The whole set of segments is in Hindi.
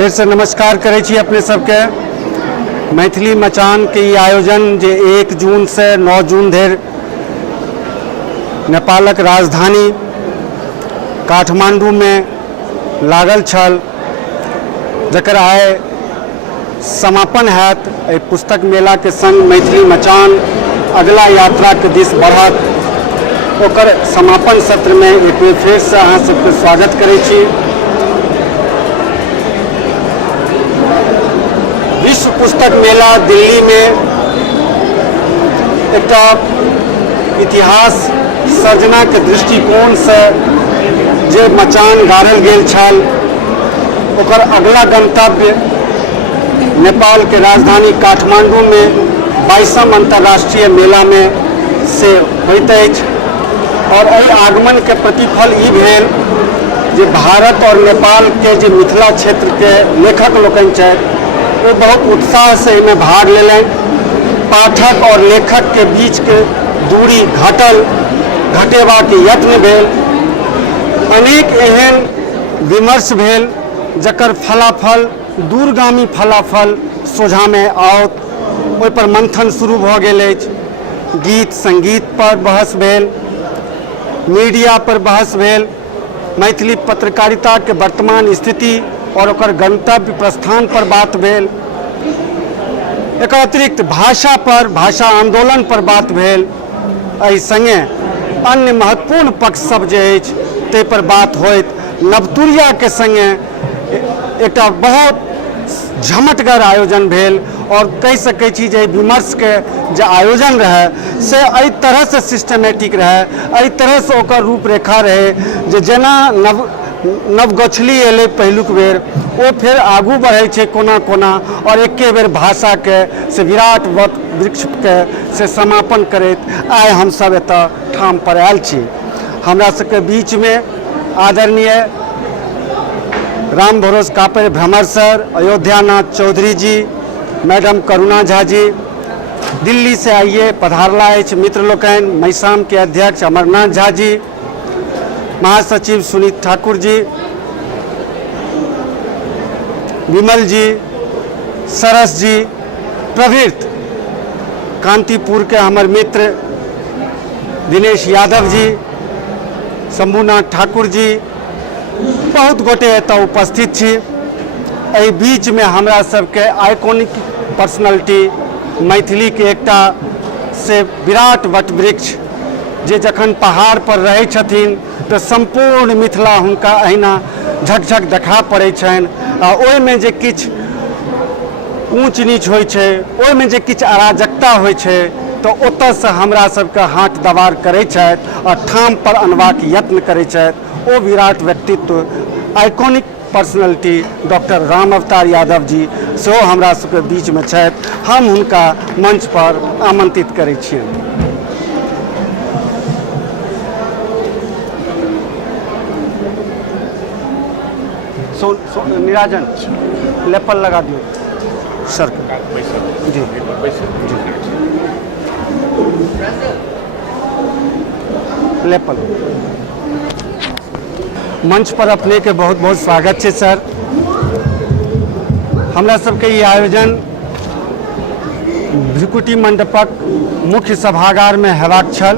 फिर से नमस्कार करै छी अपने सबके। मैथिली मचान के ई आयोजन जे 1 जून से 9 जून धरि नेपालक राजधानी काठमांडू में लागल छल, जकर आइ समापन हैत। एहि पुस्तक मेला के संग मैथिली मचान अगला यात्रा के दिस बढ़त। ओकर समापन सत्र में एक बेर फेर से अहाँ सबके स्वागत करै छी। विश्व पुस्तक मेला दिल्ली में एक इतिहास सर्जना के दृष्टिकोण से जे मचान गाड़ल गेल छल, ओकर अगला गंतव्य नेपाल के राजधानी काठमांडू में 22वां अंतर्राष्ट्रीय मेला में से होइत अछि। और एहि आगमन के प्रतिफल ई भेल जे भारत और नेपाल के जे मिथिला क्षेत्र के लेखक लोकनि छथि, वो बहुत उत्साह से इनमें भाग लेलनि। पाठक और लेखक के बीच के दूरी घटेबा के यत्न भेल। अनेक एहन विमर्श भेल जकर फलाफल दूरगामी फलाफल सोझा में आओत। ओहि पर मंथन शुरू भ गेल अछि। गीत संगीत पर बहस भेल, मीडिया पर बहस भेल, मैथिली पत्रकारिता के वर्तमान स्थिति और ओकर गंतव्य प्रस्थान पर बात भेल। एक अतिरिक्त भाषा पर, भाषा आंदोलन पर बात भेल। एहि संगे अन्य महत्वपूर्ण पक्ष सब जे अछि ताहि पर बात होइत नवतुरिया के संगे एक बहुत झमटगर आयोजन भेल। और कहि सकै छी जे विमर्श के जे आयोजन रहे से एहि तरह से सिस्टमेटिक रहे, एहि तरह से ओकर रूपरेखा रहे जे जेना नवगछली एलै पहिलुक बेर, वो फिर आगू बढ़े छे कोना कोना और एके बेर भाषा के से विराट वृक्ष के से समापन करैत आइ हम सब एतऽ ठाम पर आयल छी। हमरा सबके बीच में आदरणीय राम भरोस कापर भ्रमर सर, अयोध्यानाथ चौधरी जी, मैडम करुणा झा जी दिल्ली से आइए पधारला अछि। मित्र लोकनि मैसाम के अध्यक्ष अमरनाथ झा जी, महासचिव सुनीत ठाकुर जी, विमल जी, सरस जी प्रभृत, कांतिपुर के हमर मित्र दिनेश यादव जी, शंभुनाथ ठाकुर जी, बहुत गोटे एतऽ उपस्थित छी। एहि बीच में हमरा सबके आइकॉनिक पर्सनैलिटी मैथिली के एकटा से विराट वटवृक्ष जे जखन पहाड़ पर रहै छथिन तो संपूर्ण मिथिला हुनका अहिना झकझक देखा पड़ै छनि। आ ओहिमे जे किछु ऊँच नीच होइ छै, ओहिमे जे किछु अराजकता होइ छै, तो ओतऽ से हमरा सबके हाथ दबार करै छथि और ठाम पर अनबाक यत्न करै छथि। ओ विराट व्यक्तित्व आइकॉनिक पर्सनैलिटी डॉक्टर राम अवतार यादव जी सेहो हमरा सबके बीच में छथि। हम हुनका मंच पर आमंत्रित करै छियनि। निराजन लेपल लगा दियो सर जी। लेपल मंच पर अपने के बहुत बहुत स्वागत है सर। हमरा सबके ये आयोजन भ्रिकुटी मंडपक मुख्य सभागार में हेबाक छल।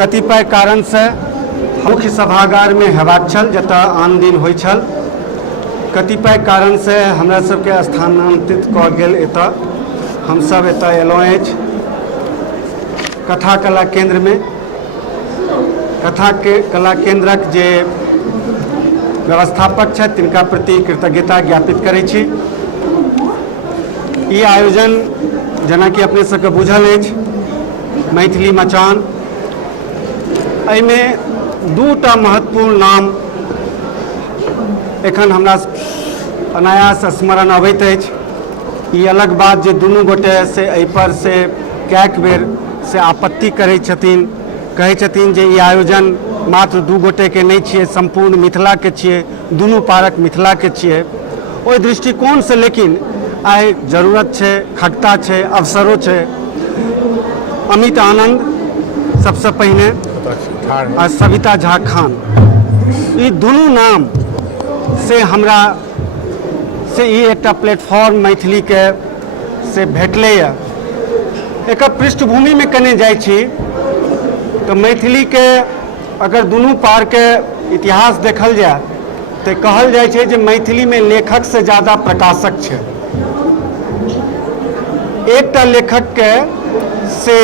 कतिपय कारण से मुख्य सभागार में हेबाक छल जतऽ आन दिन होइ छल। कतिपय कारण से हमरा सबके स्थानांतरित कऽ गेल। एतऽ हमसब एतऽ एलहुँ अछि कथा कला केंद्र में। कथा के कला केंद्रक जे व्यवस्थापक छथि तिनका प्रति कृतज्ञता ज्ञापित करै छी। ई आयोजन जेना कि अपने सबके बुझल अछि मैथिली मचान, एहिमे दूटा महत्वपूर्ण नाम एखन हमरा अनायास स्मरण अबैत अछि। ई अलग बात जे दुनू गोटे से एहि पर से कैक बेर से आपत्ति करै छथिन, कहै छथिन जे ई आयोजन मात्र दू गोटे के नहीं छिए, संपूर्ण मिथिला के छिए, दुनू पारक मिथिला के छिए। ओहि दृष्टिकोण से लेकिन आइ जरूरत छै, खगता छै, अवसरो छै। अमित आनंद सबसे पहिने आ सविता झा खान, ई दुनू नाम से हमरा से ई एकटा प्लेटफॉर्म मैथिली के से भेटलैए। एकर पृष्ठभूमि में कने जाइ छी तो मैथिली के अगर दुनू पार के इतिहास देखल जाए तो कहल जाइ छै जे मैथिली में लेखक से ज़्यादा प्रकाशक छै। एकटा लेखक के से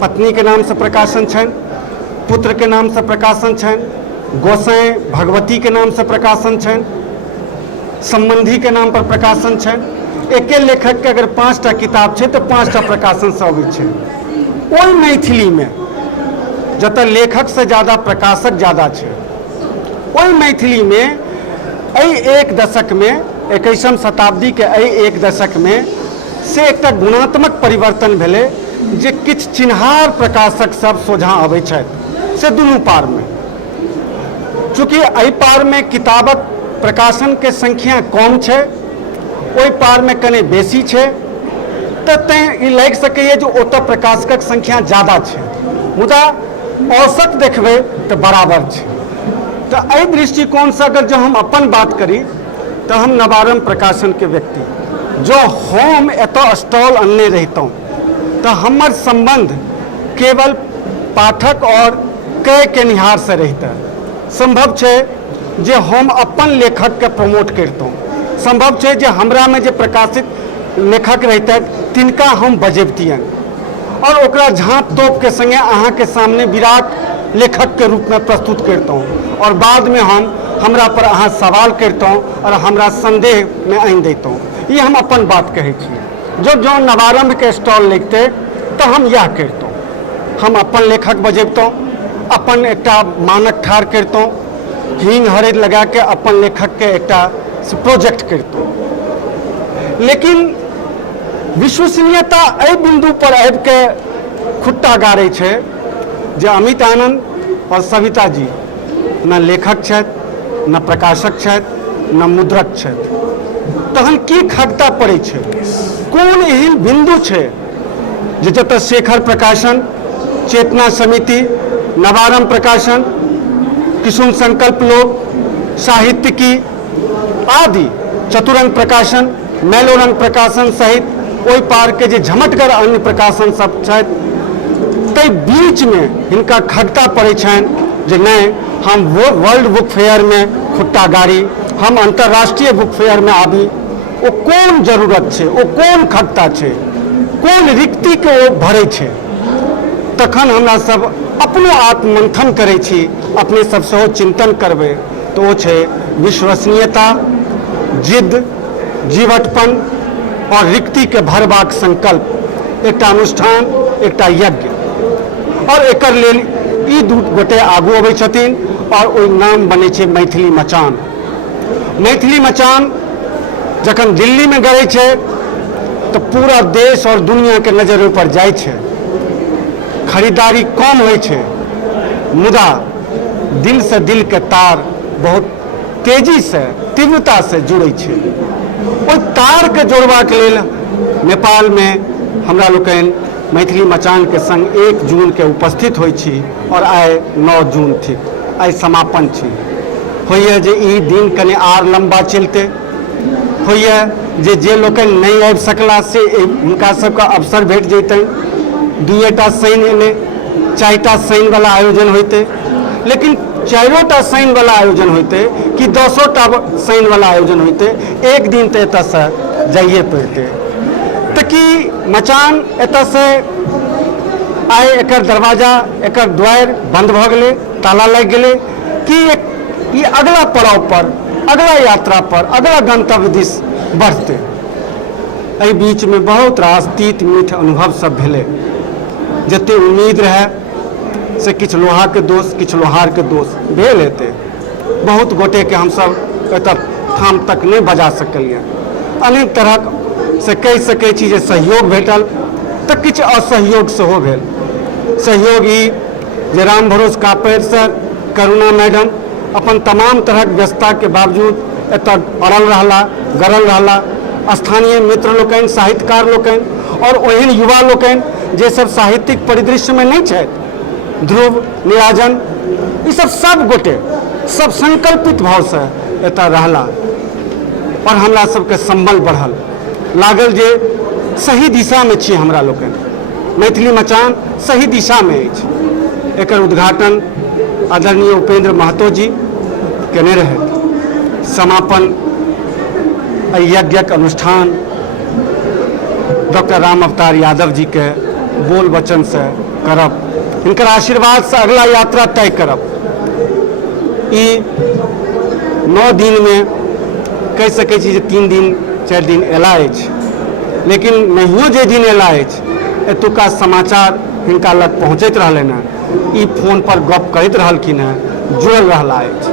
पत्नी के नाम से प्रकाशन छनि, पुत्र के नाम से प्रकाशन छनि, गोसाई भगवती के नाम से प्रकाशन छनि, संबंधी के नाम पर प्रकाशन छनि। एके लेखक के अगर 5टा किताब छै तो 5टा प्रकाशन से अबै छै। ओहि मैथिली में जतऽ लेखक से ज़्यादा प्रकाशक ज़्यादा छै, ओहि मैथिली में एहि एक दशक में 21वीं शताब्दी के एहि एक दशक में से एकटा गुणात्मक परिवर्तन भेलै जे किछु चिन्हार प्रकाशक सब सोझा अबै छथि से दुनू पार में। चूँकि एहि पार में किताबक प्रकाशन के संख्या कम छै, ओहि पार में कने बेसी छै, तऽ तैं ई लागि सकैए जे ओतऽ प्रकाशकक संख्या ज़्यादा छै, मुदा औसत देखबै तऽ बराबर छै। तऽ एहि दृष्टिकोण से अगर जो हम अपन बात करी तो हम नवारंभ प्रकाशन के व्यक्ति, जो हम एतऽ स्टॉल अनने रहितौं तो हमर संबंध केवल पाठक और क्रय केनिहार से रहितै। संभव छै जे हम अपन लेखक के प्रमोट करितौं, संभव छै जे हमरा में जे प्रकाशित लेखक रहितै तिनका हम बजैबतियनि और ओकरा झाँप तोप के संगे अहाँ के सामने विराट लेखक के रूप में प्रस्तुत करतौं और बाद में हमरा पर अहाँ सवाल करतौं और हमरा संदेह में आनि दैतौं। ये हम अपन बात कहै छी। जो नवारंभ के स्टॉल लगते तो हम यह करतौं, हम अपन लेखक बजेबतौं, अपन एकटा मानक ठाढ़ करतौं, हींग हरद लगा के अपन लेखक के एकटा प्रोजेक्ट करतौं। लेकिन विश्वसनीयता एहि बिंदु पर आबि के खुट्टा गाड़ै छै जे अमित आनंद और सविता जी न लेखक छथि, न प्रकाशक छथि, न मुद्रक छथि। तहन की खगता पड़ै छै? कोन एहन बिंदु छै जे जतऽ शेखर प्रकाशन, चेतना समिति, नवारंभ प्रकाशन, किशुन संकल्प लोक, साहित्यिकी आदि, चतुरंग प्रकाशन, मैलोरंग प्रकाशन सहित ओहि पार के जे झमटगर अन्य प्रकाशन सब छथि, ताहि बीच में हिनका खगता पड़ै छनि जे नहीं हम वो वर्ल्ड बुक फेयर में खुट्टा गाड़ी, हम अंतर्राष्ट्रीय बुक फेयर में आबी। ओ कोन जरूरत छै, ओ कोन खगता छै, कोन रिक्ति के ओ भरै छै? तखन हमरा सब अपनो आत्ममंथन करै छी, अपने सब सेहो चिंतन करबै तो ओ छै विश्वसनीयता, जिद, जीवटपन और रिक्ति के भरबाक संकल्प, एकटा अनुष्ठान, एकटा यज्ञ। और एकर लेल ई दू गोटे आगू अबै छथिन और ओहि नाम बनै छै मैथिली मचान। मैथिली मचान जखन दिल्ली में गड़ै छै तो पूरा देश और दुनिया के नजर ऊपर जाइ छै। खरीदारी कम होइ छै, मुदा दिल से दिल के तार बहुत तेजी से, तीव्रता से जुड़ै छै। ओहि तार के जोड़बाक लेल नेपाल में हमरा लोकनि मैथिली मचान के संग 1 जून के उपस्थित होइ छी और आइ 9 जून थिक, आइ समापन छी। होइए जे ई दिन कने आर लंबा चलते, होइए जे लोकनि नहीं आबि सकला से हुनका सबके अवसर भेट जैतनि। 2टा शनि एलै, 4टा शनि वाला आयोजन होइते, लेकिन 4टा शनि वाला आयोजन होइते कि 10टा शनि वाला आयोजन होइते, एक दिन तो एतऽ से जाइए पड़ते। तो कि मचान एतऽ से आइ एकर दरवाजा, एकर द्वार बंद भ गेलै, ताला लग गेलै कि ई अगला पड़ाव पर, अगला यात्रा पर, अगला गंतव्य दिश बढ़ते। एहि बीच में बहुत रास तीत मीठ अनुभव सब भेलै। जते उम्मीद रहे से किछु लोहा के दोष, किछु लोहार के दोष भेल हेतै। बहुत गोटे के हमसब एतऽ थाम तक नहीं बजा सकलिए। अनेक तरह से कहि सकै छी जे सहयोग भेटल तऽ किछु असहयोग सेहो भेल। सहयोग ई जे राम भरोस कापड़ सर, करुणा मैडम अपन तमाम तरहक व्यस्तता के बावजूद एतऽ अड़ल रहला, गड़ल रहला। स्थानीय मित्र लोकनि, साहित्यकार लोकनि और ओहन युवा लोकनि जे सब साहित्यिक परिदृश्य में नहीं छथि, ध्रुव, निराजन, ई सब गोटे सब संकल्पित भाव से एतऽ रहला और हमरा सबके संबल बढ़ल, लागल जे सही दिशा में छी हमरा लोकनि, मैथिली मचान सही दिशा में अछि। एकर उद्घाटन आदरणीय उपेंद्र महतो जी केने रहे। समापन यज्ञक अनुष्ठान डॉक्टर राम अवतार यादव जी के बोल वचन से करब, हिनकर आशीर्वाद से अगला यात्रा तय करब। ई 9 दिन में कह सकै छी जे 3 दिन 4 दिन एला अछि, लेकिन नहियो जे दिन एला अछि एतुका समाचार हिनका लग पहुँचैत रहलनि हैं, ई फोन पर गप करैत रहलखिन हैं, जुड़ल रहला अछि।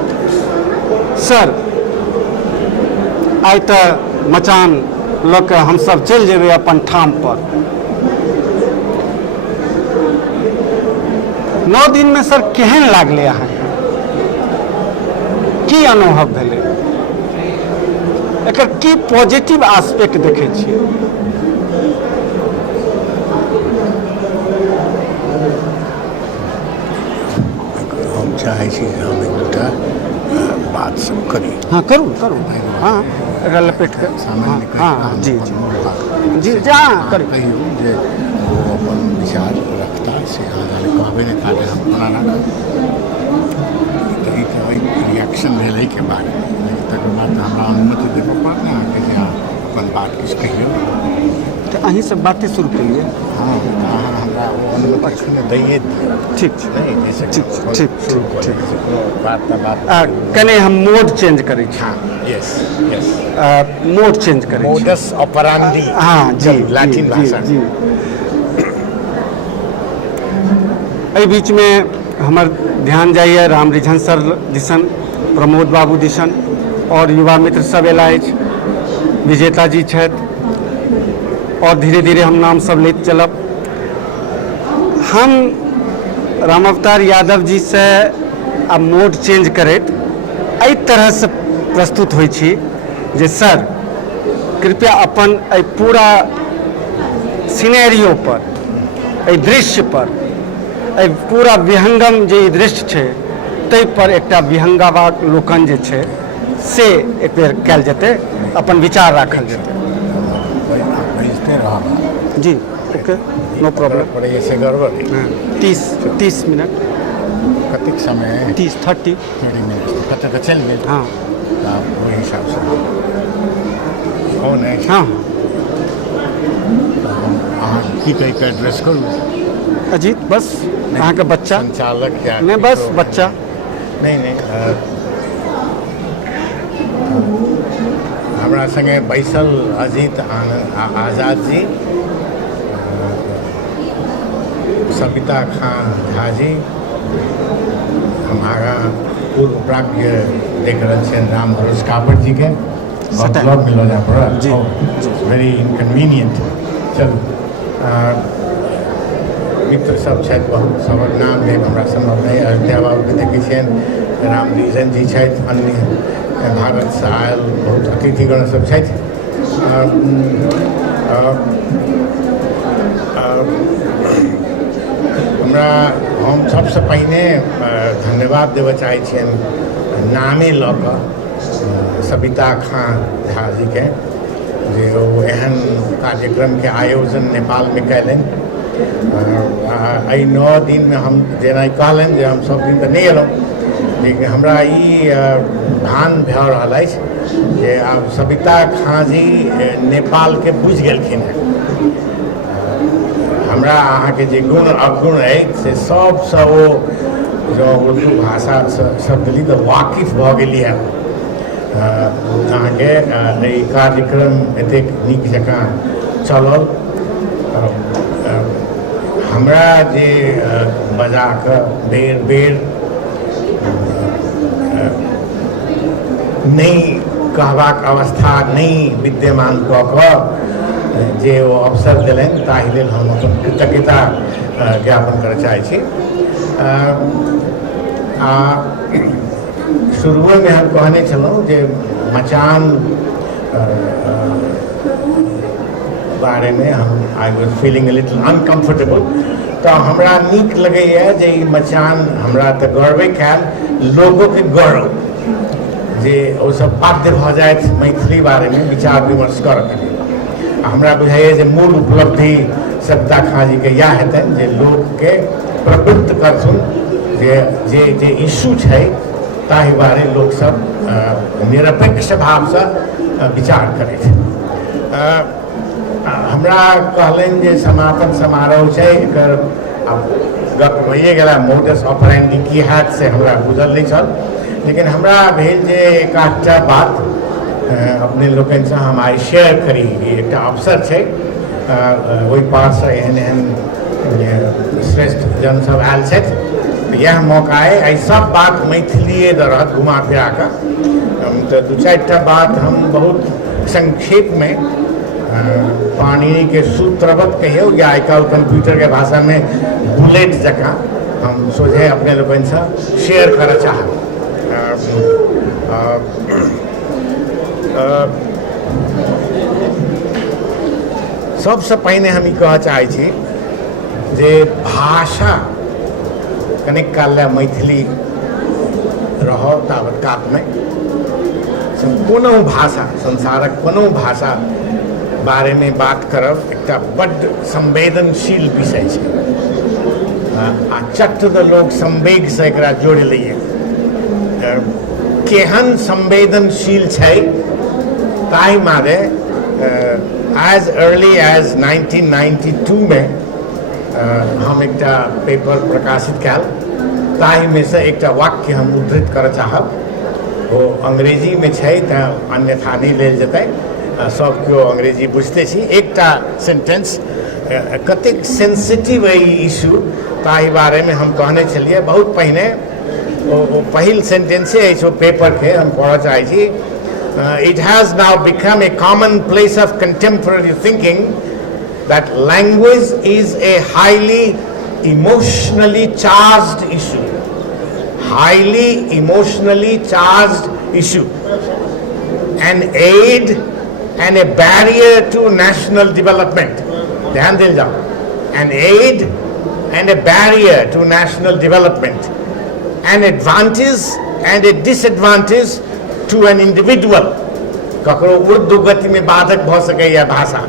सर आइ तऽ मचान लऽ के हमसब चलि जेबै अपन ठाम पर। 9 दिन में सर केहन लागलै अहाँके, की अनुभव भेलै, एकर की पॉजिटिव एस्पेक्ट देखै छियै? हम चाहै छी जे हम एक दूटा बात सब करी। हाँ करूँ करूँ, हाँ एकरा लपेट के, हाँ जी जी जी जी, हाँ करूँ। कहियो जे वो अपन विचार रखता से अहाँ कहबे नहीं काटे हम पुराना रिएक्शन भेलै के बाद, लेकिन तकर बाद हमरा अनुमति देबऽ पड़त ने अहाँके जे अहाँ अपन बात किछु कहियौ। तो अहीं सब बातें शुरू करिए। हाँ अहाँ हमरा वो अनुमति दैए दियौ। ठीक छै, नहीं जैसे ठीक ठीक ठीक बात कने हम मोड चेंज करै छी। हाँ यस यस, मोड चेंज करै छी। मोडस ऑपरेंडी, हाँ जी, लैटिन भाषा जी। एहि बीच में हमर ध्यान जाइए राम रिझन सर दिसन, प्रमोद बाबू दिसन और युवा मित्र सब एला अछि, विजेता जी छथि, और धीरे धीरे हम नाम सब लैत चलब। हम राम अवतार यादव जी से अब मोड चेंज करैत एहि तरह से प्रस्तुत होइ छी जे सर कृपया अपन एहि पूरा सिनेरियो पर, एहि दृश्य पर, एहि पूरा विहंगम जे ई दृश्य छै ताहि पर एकटा विहंगावाद लोकन जे छै से एक बेर कयल जेतै, अपन विचार राखल जेतै। जी ओके, नो प्रॉब्लम। ऐसे गड़बड़ 30 मिनट, कतिक समय 30 मिनट कतऽ तक चलि गेल। हाँ ओहि हिसाब से कौन है हाँ अहाँ की कहि के एड्रेस करू? अजीत बस अहाँ के बच्चा संचालक या नहीं, बस बच्चा नहीं हमरा संगे बैसल अजीत आजाद जी, सविता खान झा जी, हमारा पूर्व प्राज्ञ देख रहे हैं राम हरीश कापड़ जी के बहुत मिलो जा पड़ा जी, वेरी इनकन्वीनियंट। चलो मित्र सब छथि, बहुत सभक नाम लेब हमरा संभव नहीं। अयोध्या बाबू के देखै छियनि, राम रिजन जी छथि, अन्य भारत से आयल बहुत अतिथिगण सब छथि। हमरा हम सबसे पहिने धन्यवाद देबऽ चाहै छियनि नामे लऽ कऽ सविता खान झा जी के, जे ओ एहन कार्यक्रम के आयोजन नेपाल में कयलनि। एहि 9 दिन में हम जेना कहलनि जे हम सब दिन तऽ नहीं एलहुँ, लेकिन हमरा ई भान भऽ रहल अछि जे आब सविता खान जी नेपाल के बुझि गेलखिन हैं। हमरा अहाँके जे गुण अवगुण अछि से सबसँ ओ जो उर्दू भाषा सब गेली तऽ वाकिफ भऽ गेली है। अहाँके एहि कार्यक्रम एतेक नीक जकाँ चलल, हमरा जे बजा कऽ बेर बेर नहीं कहबाक अवस्था नहीं विद्यमान कऽ कऽ जे ओ अवसर देलनि ताहि लेल हम अपन कृतज्ञता ज्ञापन करऽ चाहै छी। शुरुए में हम कहने छलहुँ जे मचान बारे में हम I was feeling a little uncomfortable. तो हमरा नीक लगैए जे ई मचान हमरा तऽ गर्वे कयल लोगों के गौरव जे ओ सब बाध्य भ जाए मैथिली बारे में विचार विमर्श करके लिए। हमरा बुझाइए जे मूल उपलब्धि सविता खाँ जी के यह हेतनि जे लोक के प्रवृत्त करथुन जे जे जे इशू है ताहि बारे लोक सब निरपेक्ष भाव से विचार करैत। हमरा कहलनि जे समापन समारोह है एकर आब गप भइए गेला मोडस ऑपरेंडी की हैत से हमरा बुझल नहीं छल, लेकिन हमरा भेल जे एकटा बात अपने लोकनि से हम आई शेयर करी। एक अवसर है ओहि पास एहन एहन श्रेष्ठ जन सब आयल छथि, यह मौका है एहि सब बात मैथिलीए दऽ रहत घुमा फिरा कऽ। तो दू चारिटा बात हम बहुत संक्षेप में पाणिनि के सूत्रवत कहियो या आजकल कंप्यूटर के भाषा में बुलेट जकाँ हम सोझे अपने लोगन से शेयर करऽ चाहब। सबसे पहिने हम ई कहऽ चाहै छी जे भाषा कनिक काल मैथिली रह तावत काल में कोनो भाषा संसारक कोनो भाषा बारे में बात करब एकटा बड्ड संवेदनशील विषय है आ चट द लोग संवेग से एकरा जोड़ लिए। केहन संवेदनशील है ताहि मारे एज अर्ली एज 1992 में हम एकटा पेपर प्रकाशित कैल, ताहि में से एकटा वाक्य हम उद्धृत करऽ चाहब। वो अंग्रेजी में है तो अन्यथा नहीं लेल जेतै, सब केओ अंग्रेजी बुझते छी। एकटा सेंटेंस कतेक सेंसिटिव है इशू ताहि बारे में हम कहने छलिए बहुत पहिने। वो पहिल सेंटेंसे है पेपर के हम पढ़ऽ चाहै छी। It has now become a common place of contemporary thinking that language is a highly emotionally charged issue. Highly emotionally charged issue. An aid and a barrier to national development. ध्यान दिल जाओ। An aid and a barrier to national development. An advantage and a disadvantage to an individual. ककरो उर्दू गति में बाधक भ सकैया भाषा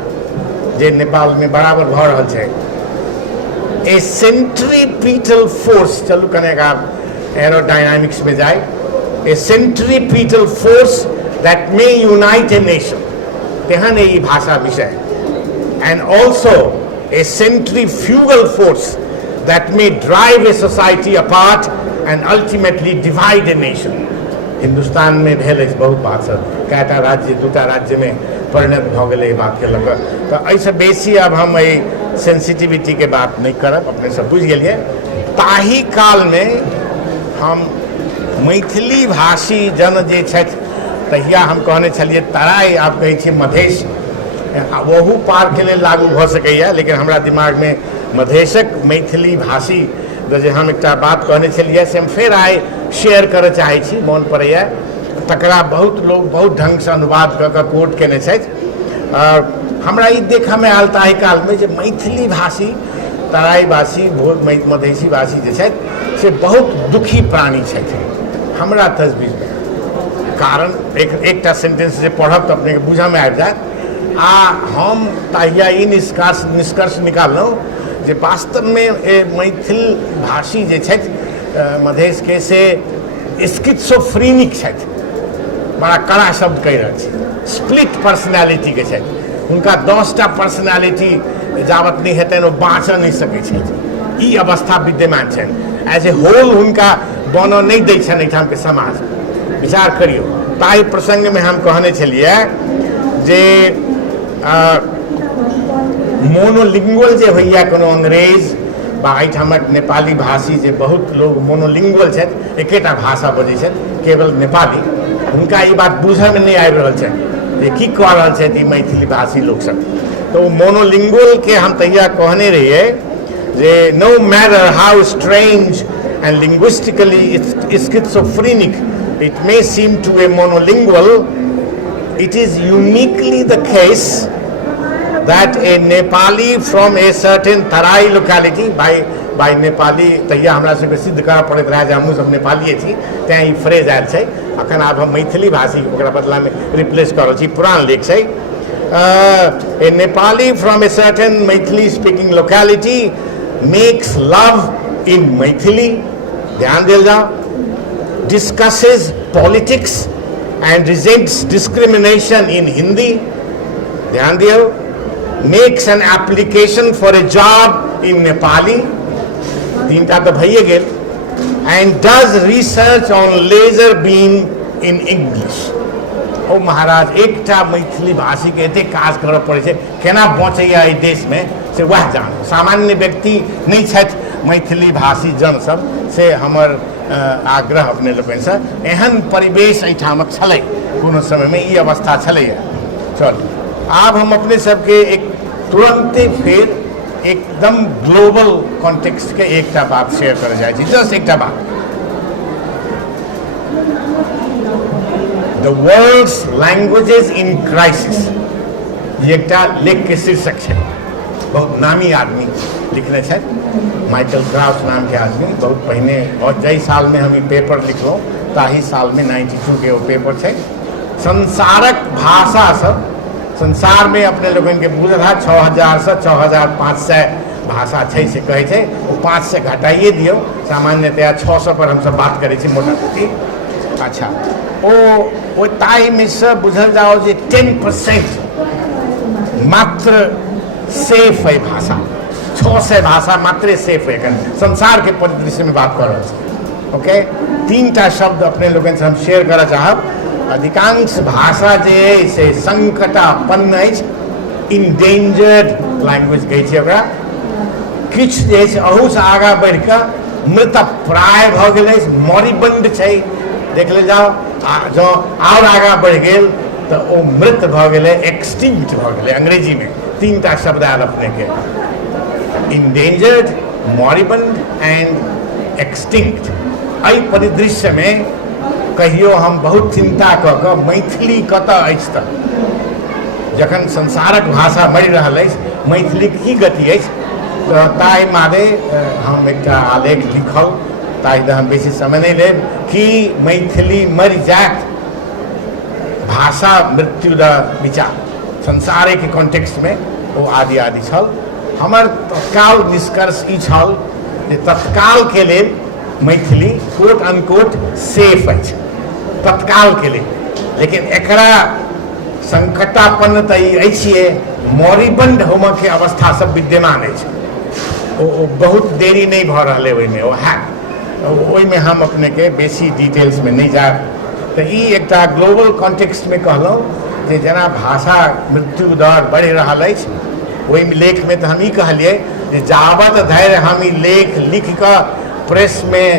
जे नेपाल में बराबर भ रहल छै। A centripetal force, चलू कनेक आप एरोडायनामिक्स में जाए। A centripetal force that may unite a nation. तेहन ई भाषा विषय। And also a centrifugal force that may drive a society apart and ultimately divide a nation. Hindustan में भेल बहुत बात सब कएटा राज्य दूटा राज्य में परिणत भ गेलै बात के लग। तो ऐसे बेसी अब हम एहि सेंसिटिविटी के बात नहीं करब, अपने सब बुझ गेलिए। ताही काल में हम मैथिली भाषी जन जे छथि तहिया हम कहने छलिए तराई, आप कहै छी मधेश, वहू पार के लिए लागू भ सकैया, लेकिन हमरा दिमाग में मधेशक मैथिली भाषी जे हम एकटा बात कहने छलिए से हम फेर आइ शेयर करऽ चाहै छी। मोन पड़ैया तकरा बहुत लोग बहुत ढंग से अनुवाद कऽ कोट केने छथि। हमरा ई देखऽ में आयल ताहि काल में जे मैथिली भाषी तराईवासी मधेसी भाषी जे छथि से बहुत दुखी प्राणी छथि हमरा तजवीज में। कारण एकटा सेंटेंस जे पढ़ब तऽ अपने बुझऽ में आबि जायत। आ हम तहिया ई निष्कर्ष निकाललहुँ जे वास्तव में मैथिल भाषी जे छथि मधेश के से स्किज़ोफ्रेनिक छथि। बड़ा कड़ा शब्द कहि रहल छी। स्प्लिट पर्सनैलिटी के छथि। हुनका 10टा पर्सनैलिटी जावत नहीं हेतनि ओ बाँचऽ नहीं सकै छथि। ई अवस्था विद्यमान छनि। एज ए होल हुनका बनऽ नहीं दै छनि एहिठाम के समाज। विचार करियौ। ताहि प्रसंग में हम कहने छलिए जे मोनोलिंगुअल जे होइया कोनो अंग्रेज बा एहिठामक नेपाली भाषी जे बहुत लोग मोनोलिंगुअल छथि, एकेटा भाषा बजै छथि केवल नेपाली, हुनका ई बात बुझऽ में नहीं आबि रहल छनि जे की कऽ रहल छथि ई मैथिली भाषी लोक सब। तो मोनोलिंगुअल के हम तहिया कहने रहिए जे no matter how strange and linguistically schizophrenic it may seem to a monolingual, it is uniquely the case that a Nepali from a certain Tarai locality by Nepali तहिया हमरा सबके सिद्ध करऽ पड़ैत रहे जे हमहूँ सब नेपालिए छी, तेँ ई फ्रेज आयल छै अखन आब हम मैथिली भाषी ओकरा बदलामे रिप्लेस कर रहल छी पुरान लेख छै a Nepali from a certain Maithili speaking locality makes love in Maithili ध्यान देल जाओ discusses politics and resents discrimination in Hindi ध्यान दियो makes an application for a job in Nepali तीनटा तो भइए गेल and does research on laser beam in English ओ महाराज एकटा मैथिली भाषी के एते काज करऽ पड़ै छै केना बचैया एहि देश में से वह जान सामान्य व्यक्ति नहीं छथि मैथिली भाषी जन सब से हमर आग्रह अपने लोगन से एहन परिवेश एहिठामक छलै कोनो समय में ई अवस्था छलैया चल आब हम अपने सबके एक तुरंते फेर एकदम ग्लोबल कॉन्टेक्स्ट के एकटा बात शेयर कर जाए छी जस्ट एकटा बात the world's languages in crisis ये एकटा लेख के शीर्षक है बहुत नामी आदमी लिखने छै माइकल क्राउस नाम के आदमी बहुत पहले और जई साल में हम ई पेपर लिखलहुँ ताही साल में 92 के वो पेपर छै संसारक भाषा सब संसार में अपने लोगन के बुझल है 6000 से 6500 भाषा छै से कहे छै वो 5 से घटाइए दियो सामान्यतया 600 पर हम सब बात करे छी मोटा मोटी अच्छा ओ ताई में से बुझल जाओ जे 10% मात्र सेफ है भाषा 600 भाषा मात्र सेफ है संसार के परिदृश्य में बात कर रहे हैं ओके तीनटा शब्द अपने लोगन से हम शेयर करना चाहब अधिकांश भाषा जे है से संकटापन्न है इंडेंजर्ड लैंग्वेज कहे छै ओकरा किछ जे है अहू से आगा बढ़ के मृतप्राय भ गेलै मरिबंड छै देख ले जाओ जो और आगा बढ़ गेल तो वो मृत भ गेलै एक्सटिंक्ट भ गेलै अंग्रेजी में तीनटा शब्द आयल अपने के इंडेंजर्ड मॉरिबंड एंड एक्सटिंक्ट एहि परिदृश्य में कहियो हम बहुत चिंता क के मैथिली कतऽ अछि तऽ जखन संसारक भाषा मरि रहल अछि मैथिली की गति अछि ताहि मादे हम एकटा आलेख लिखल ताकि हम बेसी समय नहीं लेब कि मैथिली मरि जायत भाषा मृत्यु द विचार संसारे के कॉन्टेक्स्ट में वो आदि आदि छल हमर तत्काल निष्कर्ष ई छल जे तत्काल के लेल मैथिली कोट अनकोट सेफ अछि तत्काल के लिए लेकिन एकरा संकटापन्न तऽ ई अछि मॉरिबंड होमऽ के अवस्था सब विद्यमान अछि ओ बहुत देरी नहीं भ रहलै ओहिमे ओ है ओहिमे हम अपने के बेसी डिटेल्स में नहीं जाब तो ई एकटा ग्लोबल कॉन्टेक्स्ट में कहलहुँ जे जेना भाषा मृत्यु दर बढ़ि रहल अछि ओहि लेख में तो हम ई कहलिए जे जावत धैर्य हम ई लेख लिख कऽ प्रेस में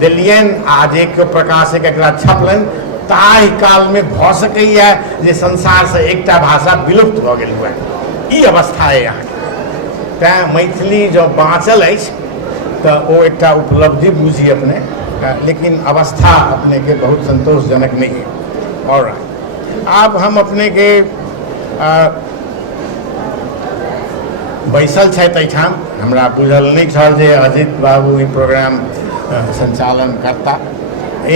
देलियन आज एक प्रकाशक एकरा छपलन ताहि काल में भ सकैया जे संसार से एकटा भाषा विलुप्त भ गेल हुए ई अवस्था है यहाँ तैं मैथिली जो बाँचल अछि तो वो एकटा उपलब्धि बुझी अपने लेकिन अवस्था अपने के बहुत संतोषजनक नहीं है और अब हम अपने के बैसल छथि एहिठाम हमरा बुझल नहीं छल जे अजित बाबू ई प्रोग्राम संचालन करता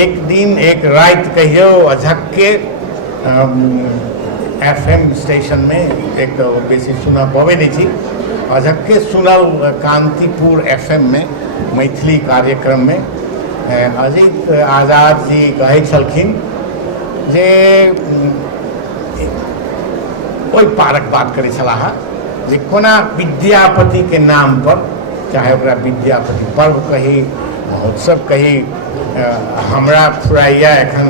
एक दिन एक रात कहियो अझक्के FM स्टेशन में एक तो बेसी सुना पवे नहीं थी अझक्के सुनल कांतिपुर FM में मैथिली कार्यक्रम में अजित आजाद जी कहे छलखिन जे ओहि पारक बात करे छलाह जे कोना विद्यापति के नाम पर चाहे ओकरा विद्यापति पर्व कही महोत्सव कही हमरा फुराइया एखन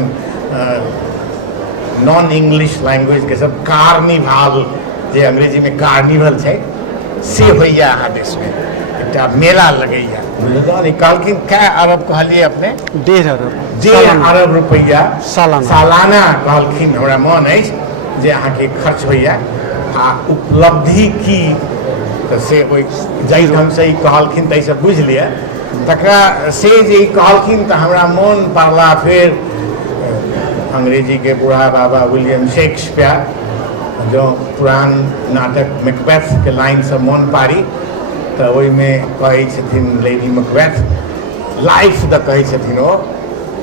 नॉन इंग्लिश लैंग्वेज के सब कार्निवाल जे अंग्रेजी में कार्निवल है से होइया अहाँ देश में एकटा मेला लगैया कहलखिन क्या अरब कहलिए अपने 1.5 अरब रुपया सालाना कहलखिन हमरा मन अछि जे अहाँके खर्च होइया आ उपलब्धि की तो से जाहि ढंग से ई कहलखिन ताहि से बुझ लिया तकरा से जे कहलखिन तो हमरा मन पड़ला फिर अंग्रेजी के बूढ़ा बाबा विलियम शेक्सपियर जो पुरान नाटक मैकबेथ के लाइन से मन पारी तो में कहे छथिन लेडी मैकबेथ लाइफ द कहे छथिन ओ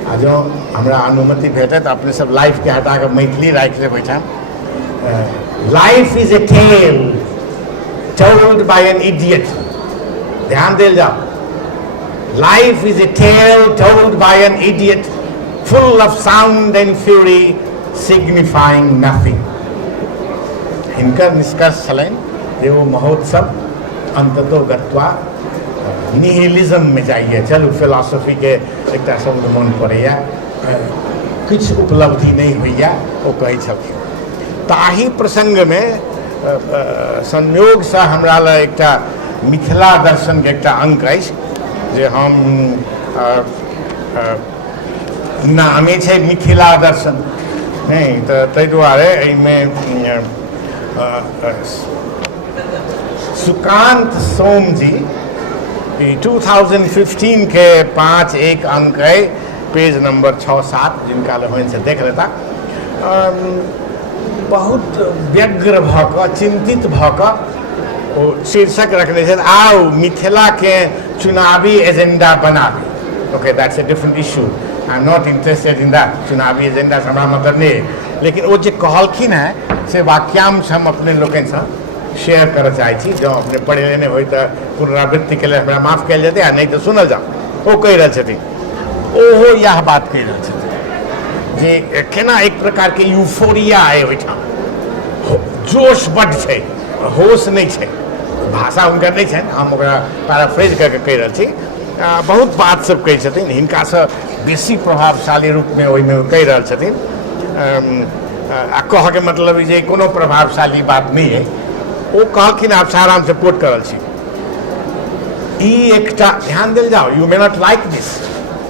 आ जो हमरा अनुमति भेटत अपने सब लाइफ के हटा के मैथिली राखि ले बैठा life is a tale told by an idiot ध्यान देल जाओ life is a tale told by an idiot full of sound and fury signifying nothing हिनकर निष्कर्ष छलनि जे वो महोत्सव अंततो गत्वा निहिलिज्म में जाइए चलू फिलॉसफी के एक शब्द मन पड़ैया किछु उपलब्धि नहीं होइया वो कहै छथिन ताही प्रसंग में संयोग से हमरा ल एकटा मिथिला दर्शन के एकटा अंक अछि जे हम नामे छै मिथिला दर्शन नहीं तो ताहि दुआरे एहिमे सुकांत सोम जी 2015 के 5-1 अंक है पेज नंबर 6-7 जिनका लोगन से देख लेता बहुत व्यग्र भक चिंतित भक ओ शीर्षक रखने से आओ मिथिला के चुनावी एजेंडा बनाबी okay that's a different issue I am not interested in that चुनावी एजेंडा से हमरा मतलब नहीं लेकिन वो जो कहलखिन है से वाक्यांश हम अपने लोगन से शेयर कर चाहे जो अपने पढ़े लेने हो तो पुनरावृत्ति के लिए हमरा माफ कल जाते नहीं तो सुनल जाओ वो कह रहे ओहो यह बात कह रहे जे केना एक प्रकार के यूफोरिया है ओहिठाम जोश बड है होश नहीं है भाषा उनकर नहीं है हम पैराफ्रेज करके कह रहे बहुत बात सब कही छथिन हिनका से बेसी प्रभावशाली रूप में ओहि में कह रहे छथिन आ कह के मतलब जे कोनो प्रभावशाली बात नहीं है वो कहलखिन आप आराम से कोट करल छी ई एकटा ध्यान देल जाओ you may not like this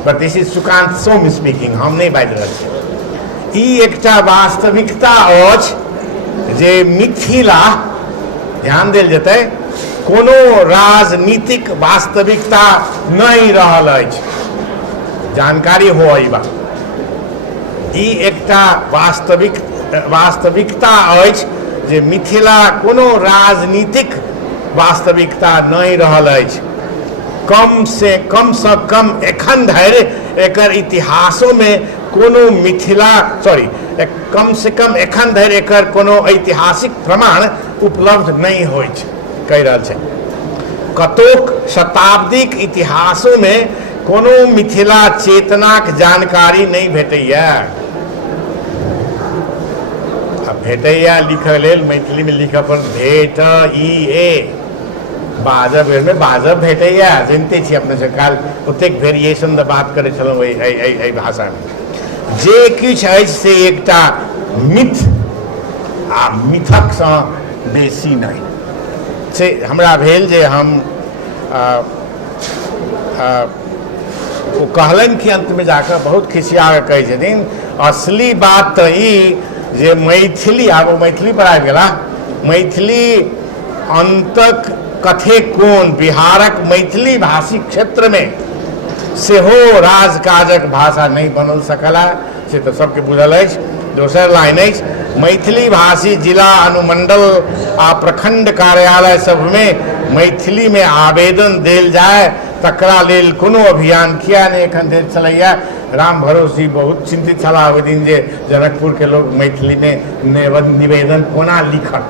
but this is Sukanta Som speaking हम नहीं बाजि रहल छी ई एकटा वास्तविकता अछि जे मिथिला ध्यान देल जेतै कोनो राजनीतिक वास्तविकता नहीं रहल अछि जानकारी हो ई बात ई एकटा वास्तविकता अछि जे मिथिला कोनो राजनीतिक वास्तविकता नहीं रहल अछि कम से कम एखन धरि एकर इतिहासों में कोनो मिथिला कम से कम एखन धरि एकर कोनो ऐतिहासिक प्रमाण उपलब्ध नहीं होइत कहि रहल छै कतोक शताब्दीक इतिहासों में कोनो मिथिला चेतनाक जानकारी नहीं भेटैया भेटैया लिखऽ लेल मैथिली में लिखऽ पर भेट बाजब में बाजब भेटैया जानते छी अपने से काल ओतेक वेरिएशन द बात करे छलहुँ एहि भाषा में जे किछु अछि से एकटा मिथ आ मिथक सँ बेसी नहीं से हमरा भेल जे हम वो कहलन कि अंत में जाकर बहुत खिसिया के कहै छथिन असली बात तो ई जे मैथिली आब मैथिली पर आबि गेला मैथिली अंतक कथे कोन बिहारक मैथिली भाषी क्षेत्र में सेहो राजकाजक भाषा नहीं बनल सकला से तो सबके बुझल अछि दोसर लाइन अछि मैथिली भाषी जिला अनुमंडल आ प्रखंड कार्यालय सब में मैथिली में आवेदन देल जाए तकरा लेल कोनो अभियान किया नहीं एखन देल छलैया राम भरोस जी बहुत चिंतित छलाह ओहि दिन जे जनकपुर के लोग मैथिली में निवेदन कोना लिखत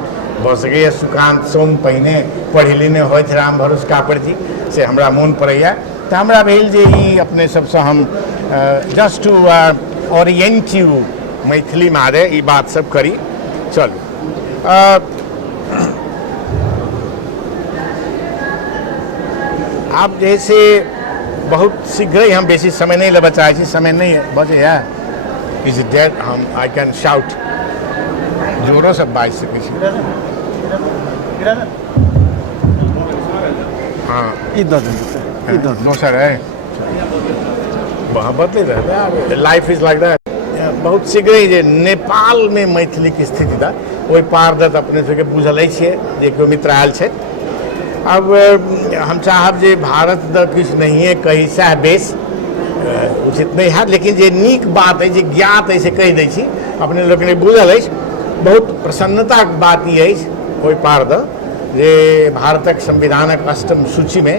भऽ सकैए सुकांत सोम पहिने पढ़ि लेने होइत राम भरोस कापड़जी से हमरा मोन पड़ैया तऽ हमरा भेल जे ई अपने सबसँ हम just to orient you Maithili मारे ई बात सब करी चलू आप जैसे बहुत शीघ्र ही हम बेसी समय नहीं लेबऽ चाहै छी समय नहीं बचैया इज डेट हम आई कैन शाउट जोरों से बाजि सकै छी हाँ ई दोसर है बदले रहता लाइफ इज लाइक दैट बहुत शीघ्र ही जे नेपाल में मैथिली की स्थिति था वही पारदत अपने सबके बुझल छियै जे केओ मित्र आयल छै अब हम चाहब जे भारत द किछु नहिए कही सएह बेस उचित नहीं है लेकिन जे नीक बात है जे ज्ञात है से कहि दै छी अपने लोग बुझल अछि बहुत प्रसन्नता बात ई अछि ओहि पार द जे भारतक संविधानक 8म सूची में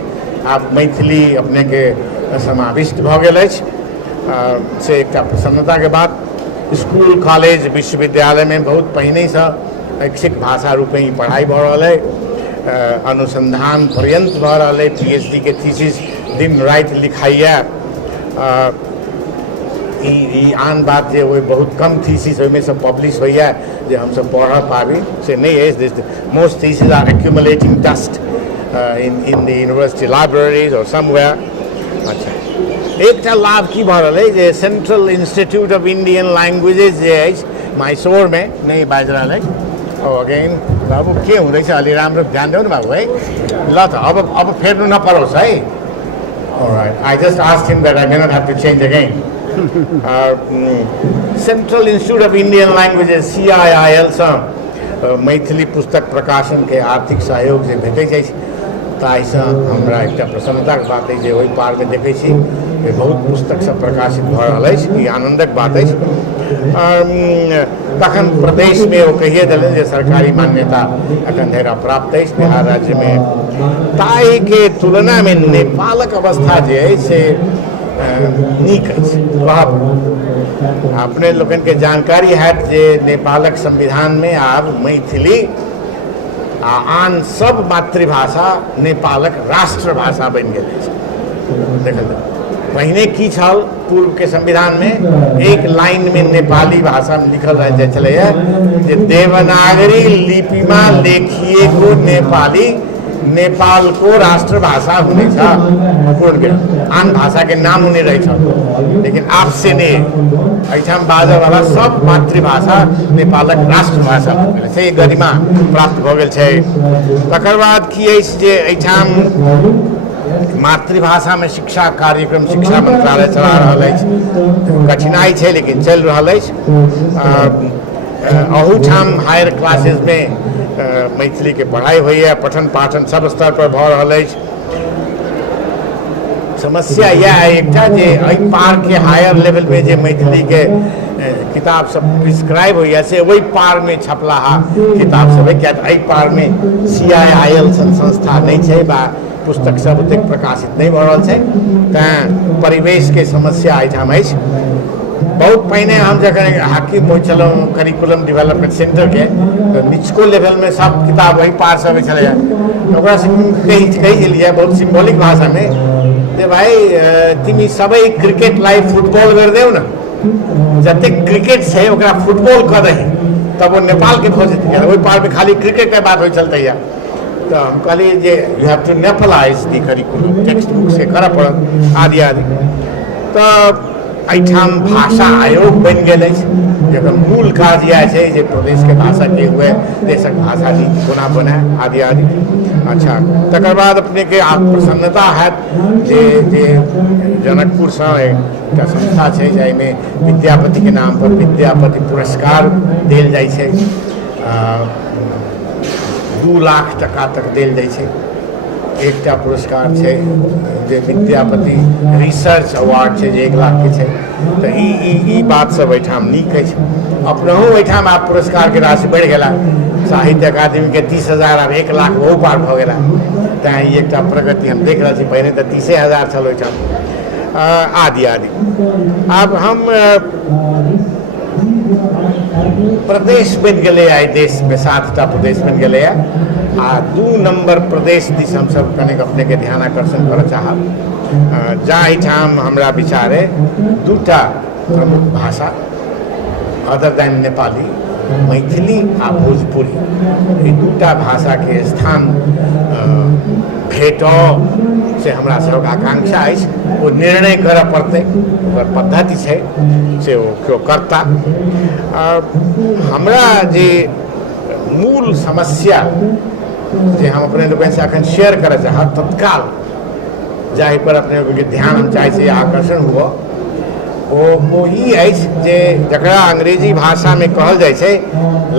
आप मैथिली अपने के समाविष्ट भऽ गेल अछि से एक प्रसन्नता के बात स्कूल कॉलेज विश्वविद्यालय में बहुत पहले से ऐच्छिक भाषा रूपे ही पढ़ाई भ रहा है, अनुसंधान पर्यंत भ रहा है, PhD के थीसिस दिन रात लिखाइया। आन बात जे वो बहुत कम थीसिस में सब पब्लिश हो जे हम सब पढ़ पाबी से नहीं है। This most thesis are accumulating dust in the university libraries or somewhere. अच्छा, एक लाभ की भ रहा है जे central institute of Indian languages जे है मैसूर में नहीं बाज रहा है। और अगेन बाबू के हुँदैछ अलि राम्रो ध्यान देऊ न बाबू है ल त अब फेर्नु नपरोस् है। Alright, I just asked him that I may not have to change again. Central Institute of Indian Languages CIIL सँ मैथिली पुस्तक प्रकाशन के आर्थिक सहयोग जे भेटै छै ताहिसँ हमरा एकटा प्रसन्नताके बात अछि जे ओहि पारमे देखै छी जे बहुत पुस्तक सब प्रकाशित भऽ रहल अछि। ई आनन्दक बात अछि। तखन प्रदेशमे ओ कहिए देलनि जे सरकारी मान्यता एखन धरि प्राप्त अछि बिहार राज्यमे। ताहिके तुलनामे नेपालक अवस्था जे अछि से नीक अछि। कहब अपने लोगन के जानकारी है जे नेपालक संविधानमे आब मैथिली आ आन सब मातृभाषा नेपालक राष्ट्रभाषा बनि गेल अछि। देखल पहिने की छल पूर्व के संविधान में एक लाइन में नेपाली भाषा में लिखल रह जाय छलैया जे देवनागरी लिपि में लेखिएको नेपाली नेपाल को राष्ट्रभाषा हुने छ पूर्ण के आन भाषा के नाम हुने रहेछ। लेकिन आप से ने एठाम बाजे वाला सब मातृभाषा नेपालक राष्ट्रभाषा भऽ गेल छै, गरिमा प्राप्त भऽ गेल छै। तकर बाद की अछि जे एठाम मातृभाषा में शिक्षा कार्यक्रम शिक्षा मंत्रालय चला रहल अछि। कठिनाई छै लेकिन चल रहल अछि। अहूठाम हायर क्लासेस में मैथिली के पढ़ाई होइए, पठन पाठन सब स्तर पर भऽ रहल अछि। समस्या यह एकटा जे एहि पार के हायर लेवल में जे मैथिली के किताब सब प्रिस्क्राइब होइए से वही पार में छपलाहा किताब सब है। क्या एहि पार में CIIL संस्था नहीं छै बा पुस्तक सब ओतेक प्रकाशित नहीं भऽ रहल छै, तेँ परिवेश के समस्या एहिठाम अछि। बहुत पहले हम जखन हाकिम पहुँचलहुँ करिकुलम डेवलपमेंट सेंटर के निचको लेवल में सब किताब वही पार से अबै छलैया। ओकरा से कहि देलियै बहुत सिम्बॉलिक भाषा में जे भाई तिमी सबै क्रिकेट लाई फुटबॉल कर देऊ न, जतेक क्रिकेट छै ओकरा फुटबॉल कर दही तब वो नेपाल के खोज जेतै। ओहि पार में खाली क्रिकेट के बात होइ चलतै या तो हम कहलिए जे you have to nepalize the curriculum text book से करऽ पड़त आदि आदि। तो एठाम भाषा आयोग बन गए जकर मूल काज यह है जे प्रदेश के भाषा के हुए देशक भाषा नीति कोना बने आदि आदि। अच्छा, तकर बाद अपने के प्रसन्नता है जे जनकपुर से एक संस्था है जाहिमे विद्यापति के नाम पर विद्यापति पुरस्कार देल जाइ छै। 2 लाख टका तक देल जाइ छै। एकटा पुरस्कार छै जे विद्यापति रिसर्च अवार्ड छै जे 1 लाख के छै। तो ई बात सब एठाम नीक अछि। अपनहु एठाम आब पुरस्कार के राशि बढ़ि गेला, साहित्य अकादमी के 30,000 आब 1 लाख बहु पार भऽ गेला। तेँ ई एकटा प्रगति हम देख रहल छी। पहिने तऽ 30,000 छल ओहिठाम आदि आदि। आब हम प्रदेश बन गए आई देश में 7टा प्रदेश बन गए आ 2 नंबर प्रदेश दिस हम सब कनिक अपने के ध्यान आकर्षण कर चाहब जाहिठाम हमरा विचारे 2टा प्रमुख भाषा अदर देन नेपाली मैथिली आ भोजपुरी ई 2टा भाषा के स्थान भेटो से हमरा सबके आकांक्षा अछि। वो निर्णय करऽ पड़तै, ओकर पद्धति छै से ओ केओ करता। हमरा जे मूल समस्या जे हम अपने लोगन से अखन शेयर करऽ चाहब तत्काल जाहि पर अपने लोगन के ध्यान हम चाहै छी आकर्षण हुआ वो ई अछि जे जकरा अंग्रेजी भाषा में कहल जाइ छै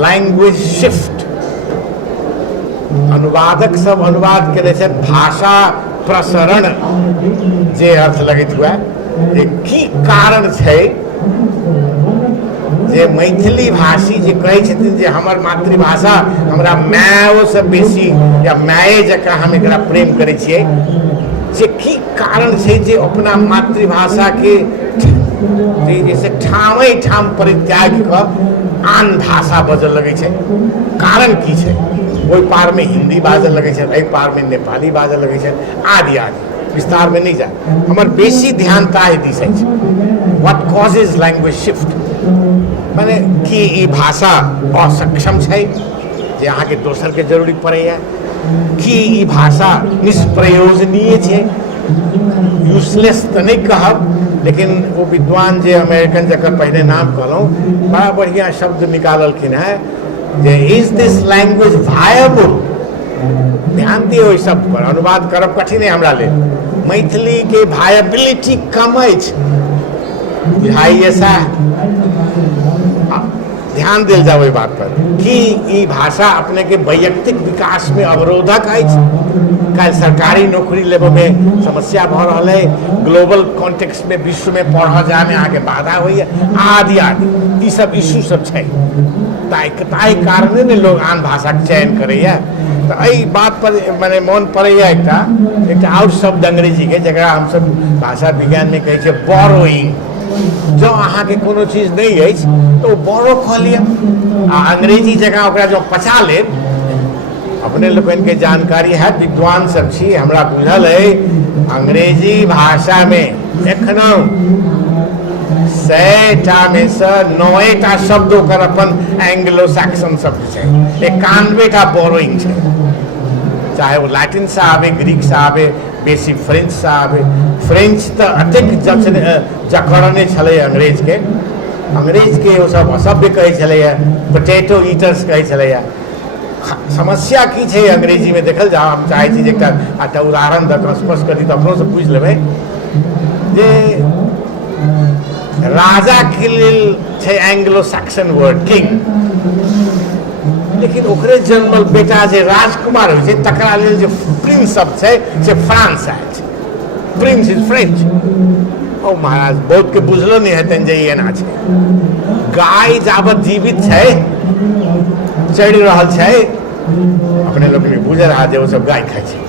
लैंग्वेज शिफ्ट। अनुवादक सब अनुवाद केने छै भाषा प्रसरण जे अर्थ लगैत हुए जे की कारण छै जे मैथिली भाषी जे कहै छथिन जे हमर मातृभाषा हमरा मायो से बेसी या माये जकाँ हम एकरा प्रेम करै छियै, जे की कारण छै जे अपना मातृभाषा के जे जैसे ठामे ठाम परित्याग कऽ आन भाषा बजऽ लगै छै। कारण की छै? ओहि पार में हिंदी बाजऽ लगै छै, एहि पार में नेपाली बाजऽ लगै छै, आदि आदि। विस्तार में नहीं जाए, हमर बेसी ध्यान ताहि दिस अछि। व्हाट कॉजेज लैंग्वेज शिफ्ट, माने कि ई भाषा असक्षम छै जे अहाँके दोसर के जरूरी पड़ैया, कि ई भाषा निष्प्रयोजनीय छै, यूजलेस तो नहीं कहब, लेकिन वो विद्वान जे अमेरिकन जकर पहले नाम कहलहुँ, बड़ा बढ़िया शब्द निकाललखिन है जे इज दिस लैंग्वेज वायबल। ध्यान दियौ, इस शब्द पर अनुवाद करब कठिन है हमरा लेल। मैथिली के वायबिलिटी कम अछि, ध्यान दिल जाओ बात पर कि ई भाषा अपने के वैयक्तिक विकास में अवरोधक अछि। कल सरकारी नौकरी लेबे में समस्या भ रहल है, ग्लोबल कॉन्टेक्स्ट में विश्व में पढ़ जाए में आगे बाधा हुई है, आदि आदि। ई सब इशू सब छै, ताहि कारणे ने लोग आन भाषा के चयन करैया। तो एहि बात पर मैंने मन पड़ैया एकटा और शब्द अंग्रेजी के जकरा हम सब भाषा विज्ञान में कहै छै बोरोइंग। जो अहाँ के कोनो चीज नहीं अछि तो बोरो कऽ लिअ, आ अंग्रेजी जगह ओकरा जो पचा लेब। अपने लोगन के जानकारी है, विद्वान सब छी, हमरा बुझल है अंग्रेजी भाषा में एखनो 100टा में से 9टा शब्द ओकर अपन एंग्लो सैक्सन शब्द छै, 91टा बोरोइंग छै। चाहे वो लैटिन से आवे, ग्रीक से आवे, बेसी फ्रेंच से आवे। फ्रेंच तो अतिक जकड़ने छलै अंग्रेज के वो सब असभ्य कहै छलैया, पोटैटो ईटर्स कहै छलैया। समस्या की छै अंग्रेजी में देखल जाओ, हम चाहे छी एकटा उदाहरण दऽ कऽ स्पष्ट करी तऽ अपनो से पूछ लेबै जे राजा के लेल छै एंग्लो सैक्सन वर्ड किंग, लेकिन ओकरे जन्मल बेटा जे राजकुमार होइ छै तकरा लेल जे प्रिंस शब्द छै से फ्रांस अछि। Prince is French. ओ महाराज बहुत के बुझलो नहीं हेतन जे एना छै। गाय जाबत जीवित छै, चढ़ रहल छै, अपने लोग भी बुझ रहा जे वो सब गाय खाइ छै।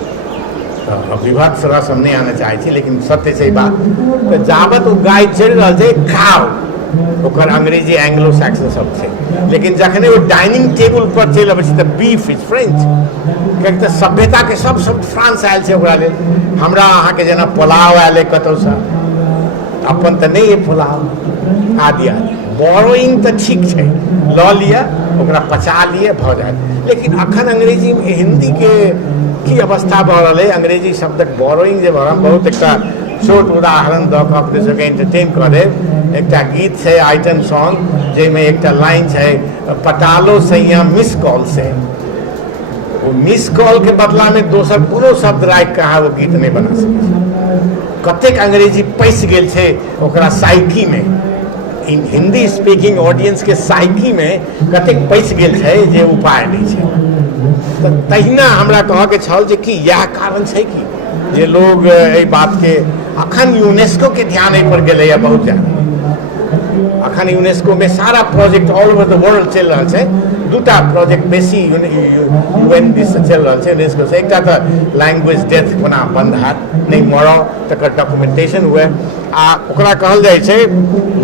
विभत्स रस हम नहीं आना चाहे छी, लेकिन सत्य छै बात। तो जाबत वो गाय चढ़ रहल छै, खाओ, ओकर अंग्रेजी एंग्लो सैक्सन शब्द छै। लेकिन जखने वो डाइनिंग टेबल पर चलि अबै छै तऽ बीफ इज फ्रेंच, कियाकि तऽ सभ्यता के सब शब्द फ्रांस आयल छै ओकरा लेल। हमरा अहाँके जेना पुलाव आयल है कतौसँ, अपन तऽ नहीं है पुलाव, आदि आदि। बोरोइंग तऽ ठीक छै, लऽ लिअ, ओकरा पचा लिअ, भऽ जायत। लेकिन अखन अंग्रेजी में हिंदी के की अवस्था भऽ रहल है, अंग्रेजी शब्दक बोरोइंग जे भऽ रहल, बहुत एकटा छोट उदाहरण दऽ कऽ अपने सबके एंटरटेन कऽ देब। एकटा गीत छै आइटम सॉन्ग, जाहिमे एकटा लाइन छै पटालो सैया मिस कॉल से। वो मिस कॉल के बदला में दोसर कोनो शब्द राखि कऽ अहाँ वो गीत नहीं बना सकै छी। कतेक अंग्रेजी पैस गेल छै ओकरा साइकी में, हिंदी स्पीकिंग ऑडियंस के साइकी में कतेक पैस गेल छै जे उपाय नहीं छै। तऽ तहिना हमरा कहके छल जे कि यह कारण छै कि जे लोग एहि बात के अखन यूनेस्को के ध्यान एहि पर गेलै है बहुत ज्यादा। अखन यूनेस्को में सारा project all over the world चल रहा है। दूटा प्रोजेक्ट बेसी यूएन दिस चल रहा है यूनेस्को से। एकटा तऽ लैंग्वेज डेथ कोना बंद हैत, नहीं मरऽ, तकर डॉक्यूमेंटेशन हुए, आ ओकरा कहल जाइ छै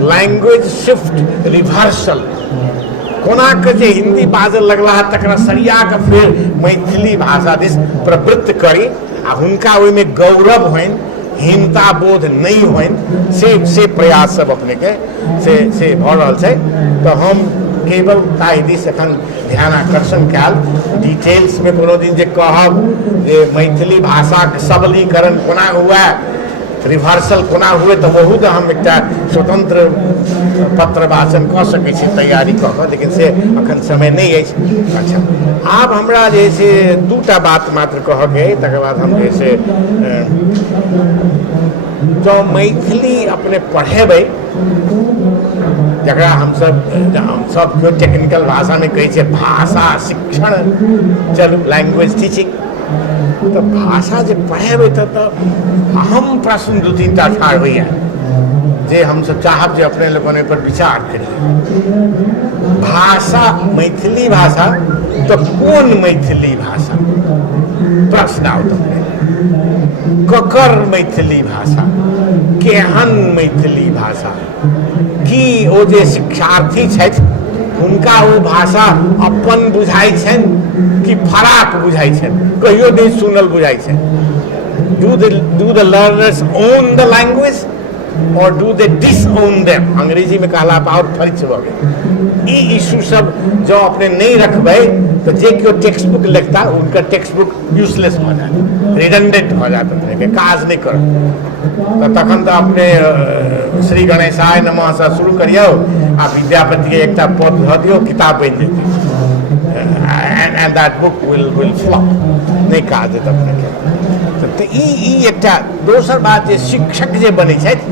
लैंग्वेज शिफ्ट रिवर्सल। कोना के जे हिंदी बाजल लगला है तकरा सरिया के फेर मैथिली भाषा दिस प्रवृत्त करी, आ हुनका ओहिमे गौरव होइन, हीनता बोध नहीं होइन, से प्रयास सब अपने के से भऽ रहल छै। तो हम केवल ताहि दिस एखन ध्यान आकर्षण कयल, डिटेल्स में कोनो दिन जे कहब जे मैथिली भाषा के सबलीकरण कोना हुए, रिवर्सल कोना हुए, तो बहुत हम एकटा स्वतंत्र पत्र वाचन कऽ सकै छी तैयारी कऽ कऽ, लेकिन से अखन समय नहीं अछि। अच्छा, आब हमरा जे से दूटा बात मात्र कहके, तकर बाद हम जे से जो मैथिली अपने पढ़ेबै, जकरा हम सब केओ टेक्निकल भाषा में कहै छै भाषा शिक्षण, चलू लैंग्वेज टीचिंग। तो भाषा जे पढ़ेबै तऽ अहम प्रश्न 2-3टा ठाढ़ होइए जे हम सब चाहब जे अपने लोगन पर विचार करी। भाषा मैथिली भाषा तो कोन मैथिली भाषा, प्रश्न आउत ककर मैथिली भाषा केहन मैथिली भाषा कि ओ जे शिक्षार्थी छथि हुनका ओ भाषा अपन बुझाइ छनि कि फराक बुझाइ छनि कहियो नहि सुनल बुझाइ छनि do the learners own the language or do they disown them अंग्रेजी में कहला और फर्क भऽ गेल ई इशू सब जो अपने नहीं रखबै तो जे केओ टेक्स्ट बुक लिखता उनका टेक्स्ट बुक यूजलेस हो जाए रिडंडेंट हो जाए अपने के काज नहीं कर तो तखन तो अपने श्री गणेशाय नमः से शुरू करियो आ विद्यापति के एकटा पद धऽ दियौ किताब बनि जेतै and that book will flop नहीं काज देत अपने के तो ई एकटा दोसर बात जे शिक्षक जे बनै छथि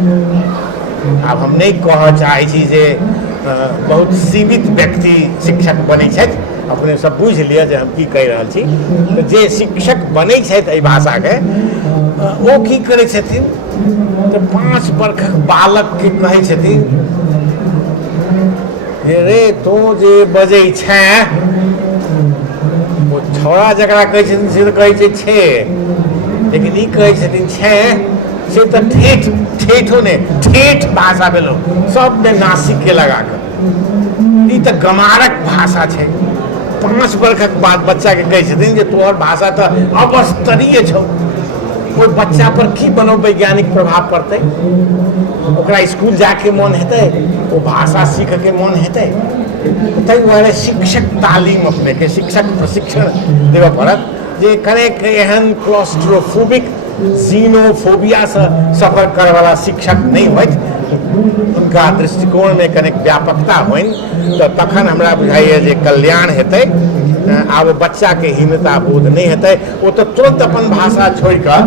आब हम नहीं कह चाहे छी जे बहुत सीमित व्यक्ति शिक्षक बनै छथि अपने सब बुझ लिया जे हम की कहि रहल छी तो जे शिक्षक बनै छथि एहि भाषा के ओ की करै छथिन तो 5 वर्षक बालक के कहै छथिन रे तो जे बजै छै वो छोड़ा जकरा कहै छथिन से कहै छै छे लेकिन ई कहै छथिन छे से तो ठेठो ने ठेठ भाषा भेलो सब ने नासिक के लगा कर ई तो गमारक भाषा छै 5 वर्षक बाद बच्चा के कहै छथिन जे तोहर भाषा तो अवस्तरीय छौ कोई बच्चा पर की मनोवैज्ञानिक प्रभाव पड़ते ओकरा स्कूल जाके मन हेतै वो भाषा सीख के मन हेतै ताहि दुआरे शिक्षक तालीम अपने के शिक्षक प्रशिक्षण देबऽ पड़त जे कनेक एहन क्लॉस्ट्रोफोबिक जीनोफोबिया से सफर करे वाला शिक्षक नहीं होइत उनका दृष्टिकोण में कनेक व्यापकता होइन तो तखन हमरा बुझाइए जे कल्याण हेतै आब बच्चा के हीनता बोध नहीं हेतै वो तो तुरंत अपन भाषा छोड़ कर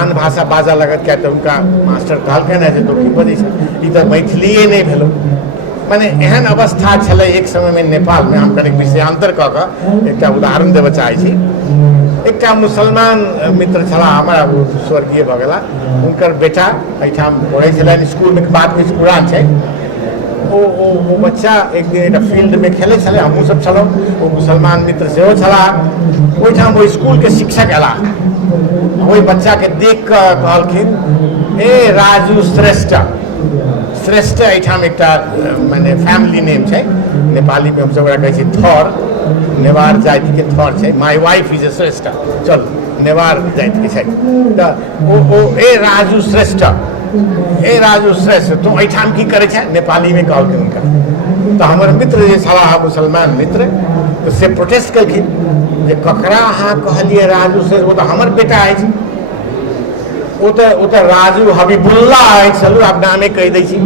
आन भाषा बाजा लगत क्या तो उनका मास्टर कहलखिन है जे तो की बजै छै ई तो मैथिलीए नहीं भेलो माने एहन अवस्था छलै एक समय में नेपाल में हम कनेक विषयांतर कऽ कऽ एकटा उदाहरण देबऽ चाहै छी एकटा मुसलमान मित्र छला हमारा स्वर्गीय भऽ गेला उनकर बेटा एहिठाम पढ़ै छलनि स्कूल में बात में कुरान छै ओ बच्चा एक दिन एकटा फील्ड में खेलै छलै हमहूँ सब छलहुँ ओ मुसलमान मित्र सेहो छलाह ओहिठाम ओ स्कूल के शिक्षक एला ओहि बच्चा के देख कऽ कहलखिन ए राजू श्रेष्ठ श्रेष्ठ एहिठाम एकटा माने फैमिली नेम छै नेपाली में हमसब ओकरा कहै छी थर नेवार जाति के थर छै माय वाइफ इज ए श्रेष्ठ चल नेवार जाति के छै तऽ ओ ए राजू श्रेष्ठ तो एहिठाम की करे छै नेपाली में कहलखिन हुनका तऽ हमर मित्र जे छलाह मुसलमान मित्र तऽ से प्रोटेस्ट केलखिन जे ककरा अहाँ कहलियै राजू श्रेष्ठ वो तऽ हमर बेटा अछि वो तो राजू हबीबुल्ला अछि चलू आब नामे कहि दै छी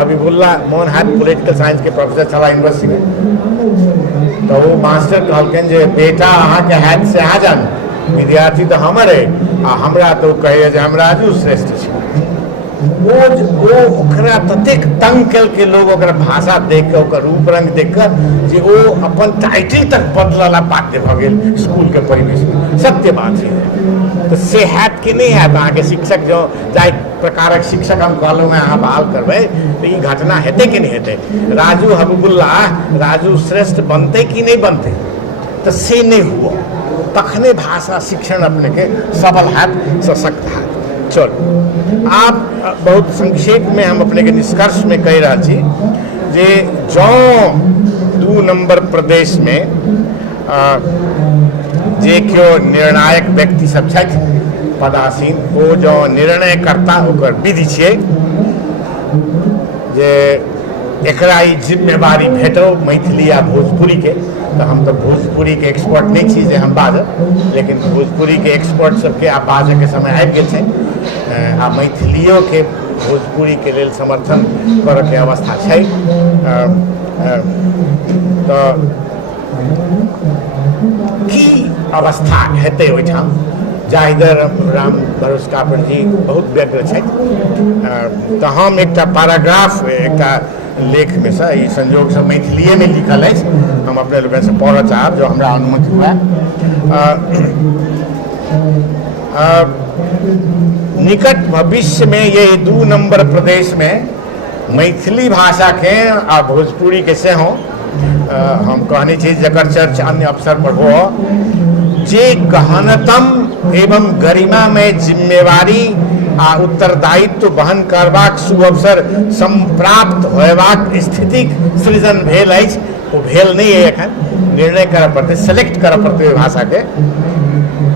हबीबुल्ला मोहन हाट पॉलिटिकल साइंस के प्रोफेसर छलाह यूनिवर्सिटी में तो वो मास्टर कहलखिन जे बेटा अहाँके हैत से अहाँ जान विद्यार्थी तो हमर है आ हमरा तो कहैए जे हम राजू श्रेष्ठ छी वो ओकरा ततेक तंग केलकै लोग ओकरा भाषा देख के ओकर रूप रंग देख कर जे ओ अपन टाइटल तक बदलला बाध्य भऽ गेल स्कूल के परिवेश में सत्य बात है तो से हैत कि नहीं हैत अहाँके शिक्षक जो जाहि प्रकारक शिक्षक हम कहलहुँ हैं अहाँ बहाल करबै तो ई घटना हेतै कि नहीं हेतै राजू हबीबुल्ला राजू श्रेष्ठ बनतै कि नहीं बनतै तो से नहीं हुआ तखने भाषा शिक्षण अपने के सबल हैत सशक्त हैत चलो आप बहुत संक्षेप में हम अपने के निष्कर्ष में कह रहा छी जे जौ 2 नंबर प्रदेश में जे क्यों निर्णायक व्यक्ति सब छथि पदासीन वो जो निर्णय करता ओकर विधि छियै जे एकरा ई जिम्मेवारी भेटो मैथिली आ भोजपुरी के तो हम तो भोजपुरी के एक्सपर्ट नहीं छी जे हम बाजब लेकिन भोजपुरी के एक्सपर्ट सबके आब बाजै के समय आबि गेल छै आ मैथिलियों के भोजपुरी के लेल समर्थन करऽ के अवस्था छै तो की अवस्था हेतै ओहिठाम जाहिदर राम भरोसकापर जी बहुत व्यग्र छथि तो हम एकटा पैराग्राफ एकटा लेख में से ई संयोग से मैथिलीए में लिखल है हम अपने लोगों से पढ़ना चाहब जो हमरा अनुमति हुआ निकट भविष्य में ये 2 नंबर प्रदेश में मैथिली भाषा के आ भोजपुरी के से हों हम कहने चीज जकर चर्चा अन्य अवसर पर हो जे गहनतम एवं गरिमा में जिम्मेवारी आ उत्तरदायित्व वहन करबाक सुअवसर संप्राप्त होयबाक स्थिति सृजन भेल अछि। वो भेल नहीं है, एखन निर्णय करऽ पड़तै, सेलेक्ट करऽ पड़तै ओहि भाषा के।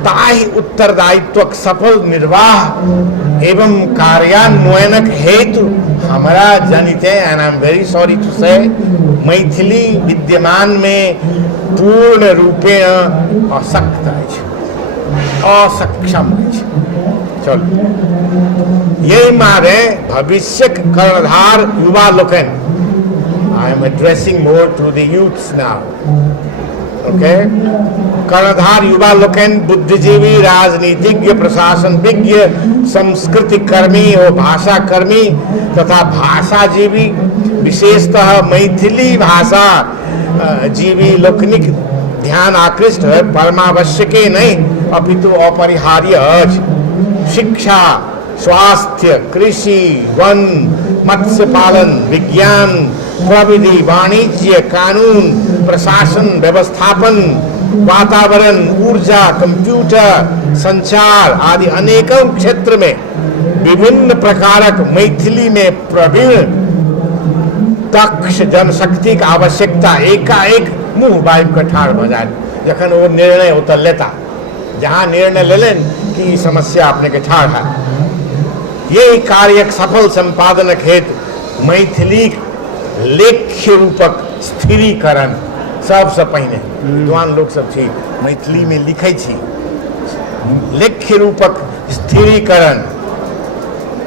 ताहि उत्तरदायित्वक सफल निर्वाह एवं कार्यान्वयनक हेतु हमारा जनिते, and I am very sorry to say, Maithili विद्यमान में पूर्ण रूपेण अशक्त अछि, असक्षम अछि। चलो यही मारे भविष्यक कर्णधार युवा लोकन, I am addressing more to the youths now, okay, कर्णधार युवा लोकन बुद्धिजीवी, राजनीतिज्ञ, प्रशासनविज्ञ, संस्कृति कर्मी और भाषा कर्मी तथा भाषाजीवी, विशेषतः मैथिली भाषा जीवी लोकनिक ध्यान आकृष्ट है परमावश्यके नहीं अपितु अपरिहार्य अछि। शिक्षा, स्वास्थ्य, कृषि, वन, मत्स्य पालन, विज्ञान, प्रविधि, वाणिज्य, कानून, प्रशासन, व्यवस्थापन, वातावरण, ऊर्जा, कंप्यूटर, संचार आदि अनेकों क्षेत्र में विभिन्न प्रकारक मैथिली में प्रवीण दक्ष जनशक्ति का आवश्यकता एकाएक मुंह बाइब के ठाढ़ भ जाए जखन वो निर्णय ओतऽ लेता, जहाँ निर्णय लेलन कि ई समस्या अपने के ठाढ़ है। यही कार्यक सफल संपादनक हेतु मैथिली लेख्य रूपक स्थिरीकरण सबसे पहिने विद्वान लोग सब छी मैथिली में लिखै छी, लेख्य रूपक स्थिरीकरण,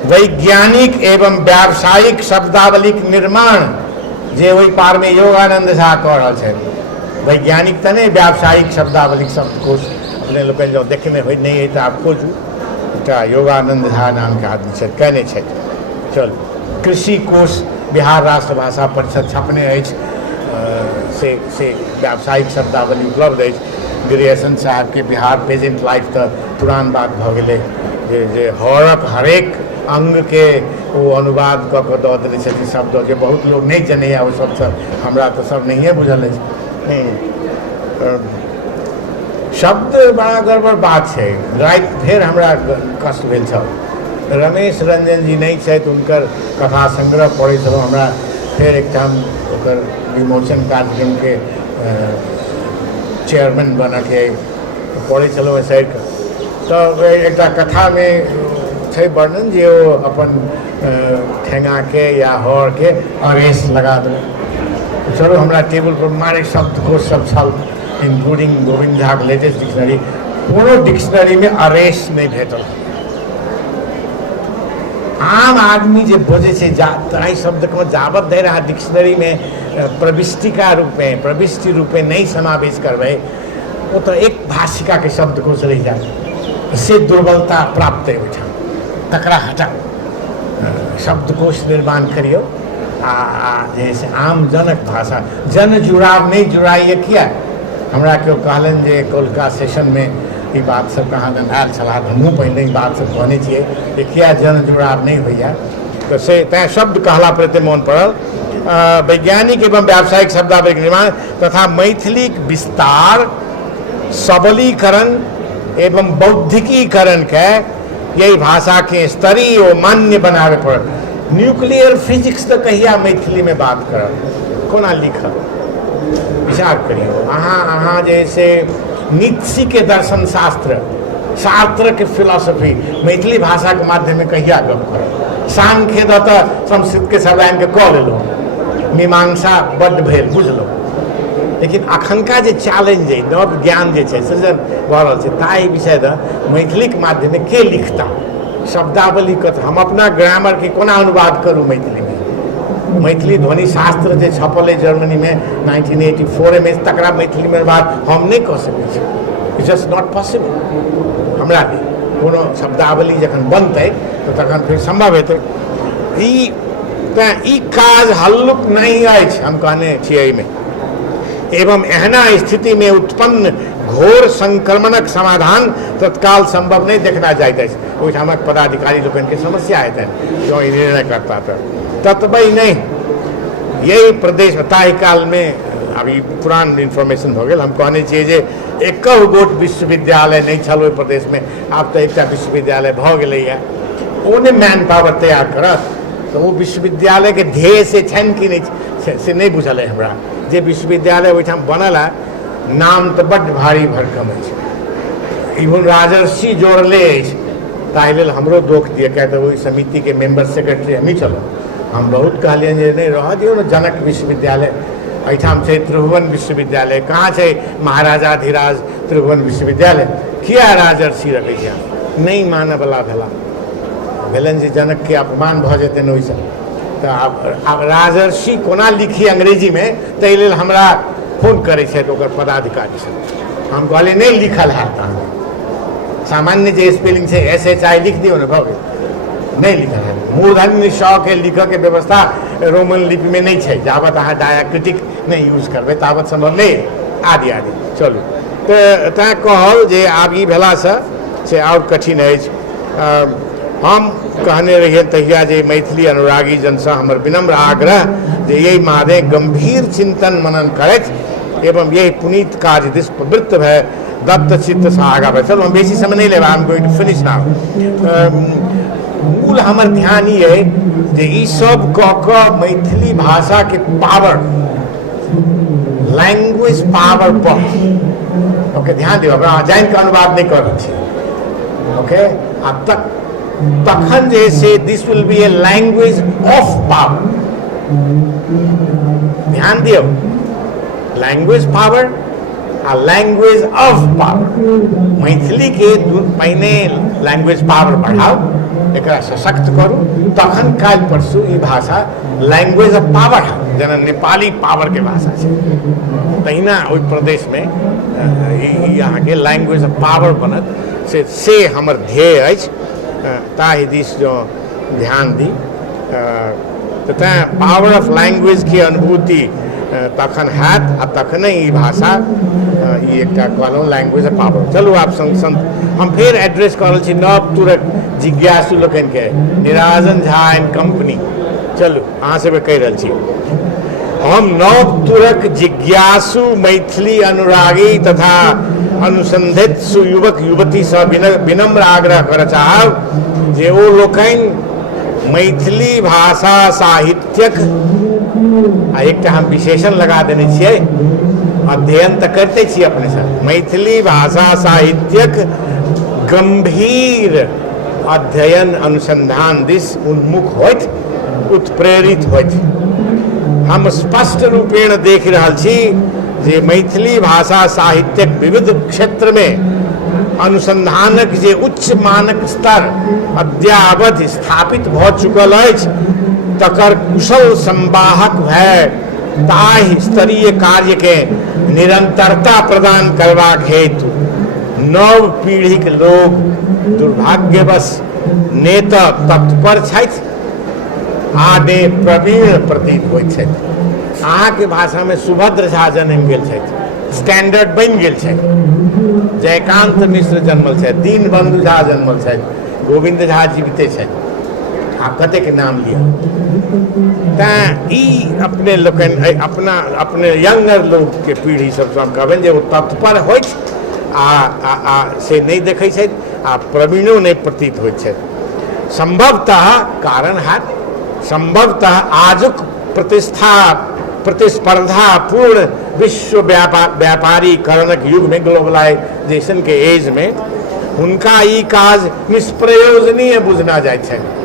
वैज्ञानिक एवं व्यावसायिक शब्दावलीक निर्माण, जे ओहि पार में योगानंद झा कह रहल छै, वैज्ञानिक तो नहीं, व्यावसायिक शब्दावलीक शब्दकोश अपने लोग जो देखने हो नहीं है तो आप खोजू, एकटा योगानंद झा नाम के आदमी छै, कहने छै। चल, कृषि कोश बिहार राष्ट्र भाषा परिषद छपने अछि, से व्यावसायिक शब्दावली उपलब्ध अछि। गिरियसन साहब के बिहार प्रेजेंट लाइफ तो पुरान बात भ गेलै, जे हरक हरेक अंग के वो अनुवाद कऽ कऽ दऽ देने छथिन शब्द, जे बहुत लोग नहीं जनैया वो सब हमरा तो सब नहिए बुझल अछि। शब्द बड़ा गड़बड़ बात है। रात फिर हमरा कष्ट भेल छल, रमेश रंजन जी नहीं छथि, हुनकर कथा संग्रह पढ़ै छलहुँ, हमरा फिर एकठाम ओकर विमोचन कार्यक्रम के चेयरमैन बन के पढ़ै छलहुँ सर के, तो एक कथा में छै वर्णन जे वो अपन ठेंगा के या हर के अरेस लगा देलक। चलो हमरा टेबल पर मारे शब्दकोश सब छल, इंक्लूडिंग गोविंद झा के लेटेस्ट डिक्शनरी, कोनो डिक्शनरी में अरेस नहीं भेटल। आम आदमी जे बोझे छै ताहि शब्द को जावत दे रहा डिक्शनरी में प्रविष्टिका रूपे, प्रविष्टि रूपे नहीं समावेश करबै, वो तो एक भाषिका के शब्दकोश रह जाए, से दुर्बलता प्राप्त है ओहिठाम, तकरा हटाओ, शब्दकोश निर्माण करियो। जैसे आम जनक भाषा जन जुड़ाव नहीं जुड़ाइए किया, हमरा केओ कहलन जे कोलका सेशन में ई बात सब कहाँ दन आयल छलाह, हमहूँ पहले ई बात सब कहने छियै जे किया जन जुड़ाव नहीं होइया, तो से तैं शब्द कहला पर एते मोन पड़ल। वैज्ञानिक एवं व्यावसायिक शब्दावली निर्माण तथा मैथिली विस्तार, सबलीकरण एवं बौद्धिकीकरण के यही भाषा के स्तरीय और मान्य बनावे पड़ल। न्यूक्लियर फिजिक्स तो कहिया मैथिली में बात करब, कोना लिखब, विचार करियो। अहाँ जैसे नीत्सी के दर्शन शास्त्र, सार्त्र के फिलॉसफी मैथिली भाषा के माध्यम में कहिया गप करब। सांख्य द तो संस्कृत के सब आनि के कह लेलहुँ, मीमांसा बड्ड भेल बुझलहुँ, लेकिन अखनका जे चैलेंज है, नव ज्ञान जे छै सृजन भऽ रहल छै, ताहि विषय द मैथिली के माध्यम में के लिखता, शब्दावली कत, हम अपना ग्रामर के कोना अनुवाद करूँ मैथिली में। मैथिली ध्वनि शास्त्र जे छपल है जर्मनी में 1984 में, तकरा मैथिली में अनुवाद हम नहीं कऽ सकै छी, इट्स जस्ट नॉट पॉसिबल। हमरा नहीं कोनो शब्दावली जखन बनतै तो तखन फिर संभव हेतै। ई काज हल्लुक नहीं अछि, हम कहने छियै एहिमे। एवं एहना स्थिति में उत्पन्न घोर संक्रमणक समाधान तत्काल संभव नहीं देखना जाइत अछि। ओहिठामक पदाधिकारी लोकन के समस्या हेतनि जो निर्णय करता था ततबई नहीं, यही प्रदेश में ताहि काल में अभी पुरान इन्फॉर्मेशन भऽ गेल हम कहने छियै जे एक गोट विश्वविद्यालय नहीं छल ओहि प्रदेश में आब तऽ एकटा विश्वविद्यालय भऽ गेलैए ओ नहि मैन पावर तैयार करत तऽ ओ विश्वविद्यालय के ध्येय से छनि कि नहीं से नहीं बुझल है हमरा जे विश्वविद्यालय ओहिठाम बनल है नाम तऽ बड्ड भारी भरकम अछि इवन राजर्षि जोड़ले अछि ताहि लेल हमरो दोख दिए क्या तऽ ओहि समिति के मेंबर सेक्रेटरी हमही चलो हम बहुत कहलियनि जे नहीं रह दियौ ने जनक विश्वविद्यालय एहिठाम छै त्रिभुवन विश्वविद्यालय कहाँ छै महाराजाधिराज त्रिभुवन विश्वविद्यालय किया राजर्षि रखै छै नहीं मानय वाला भेलनि जे जनक के अपमान भऽ जेतनि ओहिसँ तऽ आब राजर्षि कोना लिखी अंग्रेजी में ताहि लेल हमरा फोन करै छथि ओकर पदाधिकारी सब हम कहलियै नहीं लिखल हैत अहाँ सामान्य जे स्पेलिंग छै SHI लिख दियौ ने भऽ गेल नहीं लिखल है मूर्धन्य श के लिखऽ के व्यवस्था रोमन लिपि में नहीं छै जाबत अहाँ डायक्रिटिक नहीं यूज करबै ताबत संभव नहीं आदि आदि चलू तऽ तैँ कहल जे आब ई भेलासँ से आओर कठिन अछि हम कहने रहिए तहिया जे मैथिली अनुरागी जनसँ हमर विनम्र आग्रह जे यही मादे गंभीर चिंतन मनन करैत एवं यही पुनीत काज दिस प्रवृत्त भय दत्त चित्त से आगा बढ़ चलो हम बेसी समय नहीं लेबा I am going to finish now मूल हमर ध्यान ये है जे ई सब कऽ मैथिली भाषा के पावर लैंग्वेज पावर पर ओके ध्यान दियौ हमरा जान के अनुवाद नहीं कर रहल छी ओके अब तक तखन जे से this will be a language of power ध्यान दियौ लैंग्वेज पावर आ लैंग्वेज ऑफ पावर मैथिली के पहिने लैंग्वेज पावर बढ़ाओ एकरा सशक्त करू तखन काल परसू ई भाषा लैंग्वेज ऑफ पावर है जेना नेपाली पावर के भाषा छै तहिना ओहि प्रदेश में यहाँ के लैंग्वेज ऑफ पावर बनत से हमर ध्येय अछि ताहि दिस जो ध्यान दी तैँ पावर ऑफ लैंग्वेज की अनुभूति तखन हैत आ तखने ई भाषा ई एकटा कहलहुँ लैंग्वेज ऑफ पावर चलू आप संग हम फिर एड्रेस कऽ रहल छी नव तुरक जिज्ञासु लोकनि के निराजन झा एंड कंपनी चलू अहाँ सब कहि रहल छी हम नव तुरक जिज्ञासु मैथिली अनुरागी तथा अनुसंधित युवक युवती से विनम्र आग्रह कर चाहब जे ओ लोकनि मैथिली भाषा साहित्यक आ एकटा हम विशेषण लगा देने छियै अध्ययन तऽ करते छी अपने से मैथिली भाषा साहित्यक गंभीर अध्ययन अनुसंधान दिस उन्मुख होइत उत्प्रेरित होइत हम स्पष्ट रूपेण देख रहल छी जे मैथिली भाषा साहित्यक विविध क्षेत्र में अनुसंधानक जे उच्च मानक स्तर अद्यावधि स्थापित भऽ चुकल अछि तकर कुशल संवाहक भय ताहि स्तरीय कार्य के निरंतरता प्रदान करबाक हेतु नव पीढ़ी के लोग दुर्भाग्यवश नेता तत्पर छथि आदे प्रवीण प्रतीत होइत छथि अहाँके भाषा में सुभद्र झा जन्म गेल छथि स्टैंडर्ड बनि गेल छै जयकांत मिश्र जन्मल छथि दीनबंधु झा जन्मल छथि गोविंद झा जीविते छथि आ कते के नाम लिया तैँ ई अपने लोकनि अपने यंगर लोग के पीढ़ी सबसँ हम कहबनि जे ओ तत्पर होइत आ से नहीं देखै छथि आ प्रवीणो नहीं प्रतीत होइत छथि संभवतः कारण हैत संभवतः आजुक प्रतिस्पर्धा पूर्ण विश्व व्यापारीकरणक युग में ग्लोबलाइजेशन के एज में हुनका ई काज निष्प्रयोजनीय बुझना जाइत छनि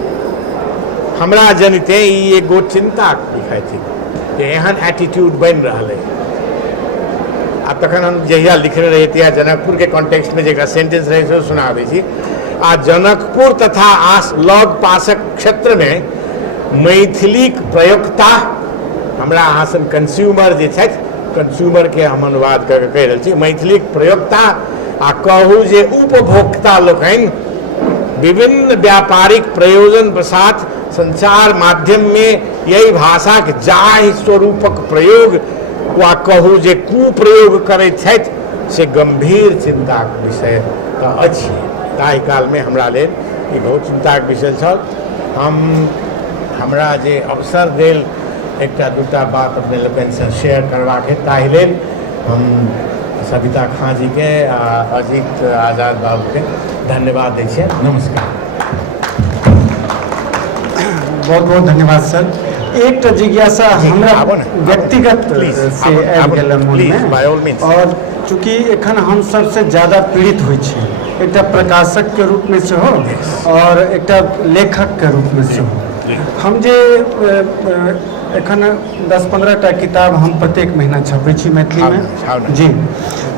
हमरा जनिते ई एगो चिंता लिखाइ थी जे एहन एटीट्यूड बनि रहल है आ तखन हम जहिया लिखने रहे तहिया जनकपुर के कॉन्टेक्स्ट में जेकरा सेंटेंस रहे से सुना दै छी आ जनकपुर तथा आस लग पासक क्षेत्र में मैथिलीक प्रयोक्ता हमरा अहाँ सन कंज्यूमर जे छथि कंज्यूमर के हम अनुवाद करके कहि रहल छी मैथिलीक प्रयोक्ता आ कहू जे उपभोक्ता लोकनि विभिन्न व्यापारिक प्रयोजन प्रसाद संचार माध्यम में यही भाषा के जाहि स्वरूपक प्रयोग वा कहू जे कुप्रयोग करैत छथि से गंभीर चिंताक विषय तऽ अछि ताहि काल में हमरा लेल ई बहुत चिंताक विषय छल हमरा जे अवसर देल एकटा दूटा बात अपने लोगन से शेयर करबाक है, ताहि लेल हम सविता खाँ जी के आ अजीत आजाद बाबू के धन्यवाद दै छियै। नमस्कार। बहुत बहुत धन्यवाद सर। एक जिज्ञासा हमरा व्यक्तिगत से आबि गेल मन में, और चूँकि एखन हम सबसे ज़्यादा पीड़ित होइ छी, एकटा प्रकाशक के रूप में से हो और एकटा लेखक के रूप में से हो। हम जे एखन 10-15 टा किताब हम प्रत्येक महीना छपै छी मैथिली में जी,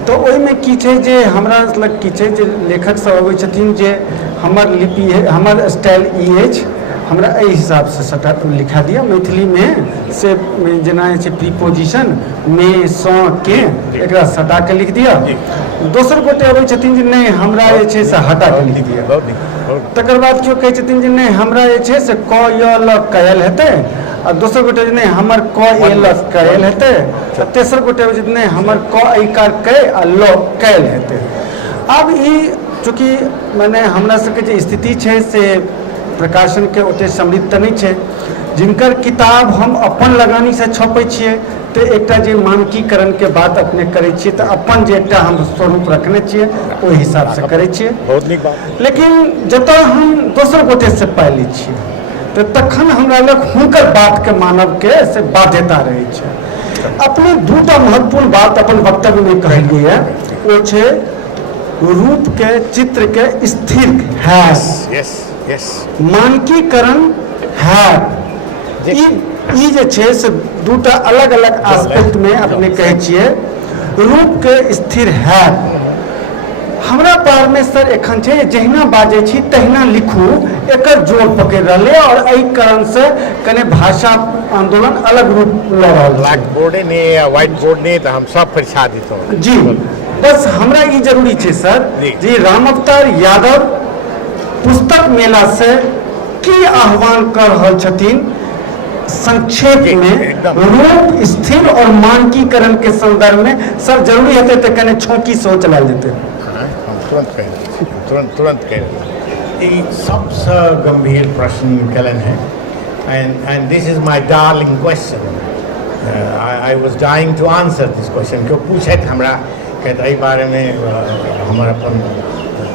तो ओहिमे की छै जे हमरा लग की छै जे लेखक सब अबै छथिन जे हमर लिपि हमर स्टाइल ई अछि, हमरा एहि हिसाब से सटा लिखा दिया मैथिली में से जेना छै प्रीपोजिशन में स के एकरा सटा के लिख दिया। दोसर गोटे अबै छथिन जे नहीं हमरा जे छै से हटा के लिख दिया। तकर बाद केओ कहै छथिन जे नहीं हमरा जे छै से क य ल कयल हेतै, आ दोसर गोटे नहीं हमर क ए ल कयल हेतै, आ तेसर गोटे अबै छथिन नहीं हमर क ए कार कै आ ल कयल हेतै। आब ई चूँकि माने हमरा सबके जे स्थिति छै से प्रकाशन के ओते समृद्ध तऽ नहीं छै, जिनकर किताब हम अपन लगानी से छपै छियै तो एकटा जे मानकीकरण के बात अपने करै छियै तो अपन जे एकटा हम स्वरूप रखने छियै ओहि हिसाब से करै छियै। बहुत नीक बात। लेकिन जतऽ हम दोसर गोटे से पाइ लै छियै तो तखन हमरा लग हुनकर बात के मानव के से बाध्यता रहै छै। अपने दूटा महत्वपूर्ण बात अपन वक्तव्य में कहलियै है, वो छै रूप के चित्र के स्थिर है, मानकीकरण है। ई जे छै से दूटा अलग अलग एस्पेक्ट में अपने कहै छियै रूप के स्थिर है। हमरा पार में सर एखन छै जहिना बाजै छी तहिना लिखू, एकर जोर पकड़ रहलै और एहि कारण से कने भाषा आंदोलन अलग रूप लऽ रहल छै। ब्लैक बोर्ड ने या व्हाइट बोर्ड ने तो हम सब परीक्षा देतो जी। बस हमरा ई जरूरी छै सर जी रामावतार यादव पुस्तक मेला से की आह्वान कर रहल छथिन, संक्षेप में रूप स्थिर और मानकीकरण के संदर्भ में सर जरूरी हेतै तो कने छौंकी से चलाल जेतै। तुरंत कह ई सबसे गंभीर प्रश्न कलन है, and this is my darling question. I was dying to answer this question। क्यों पूछे हमरा कहते एहि बारे में हमर अपन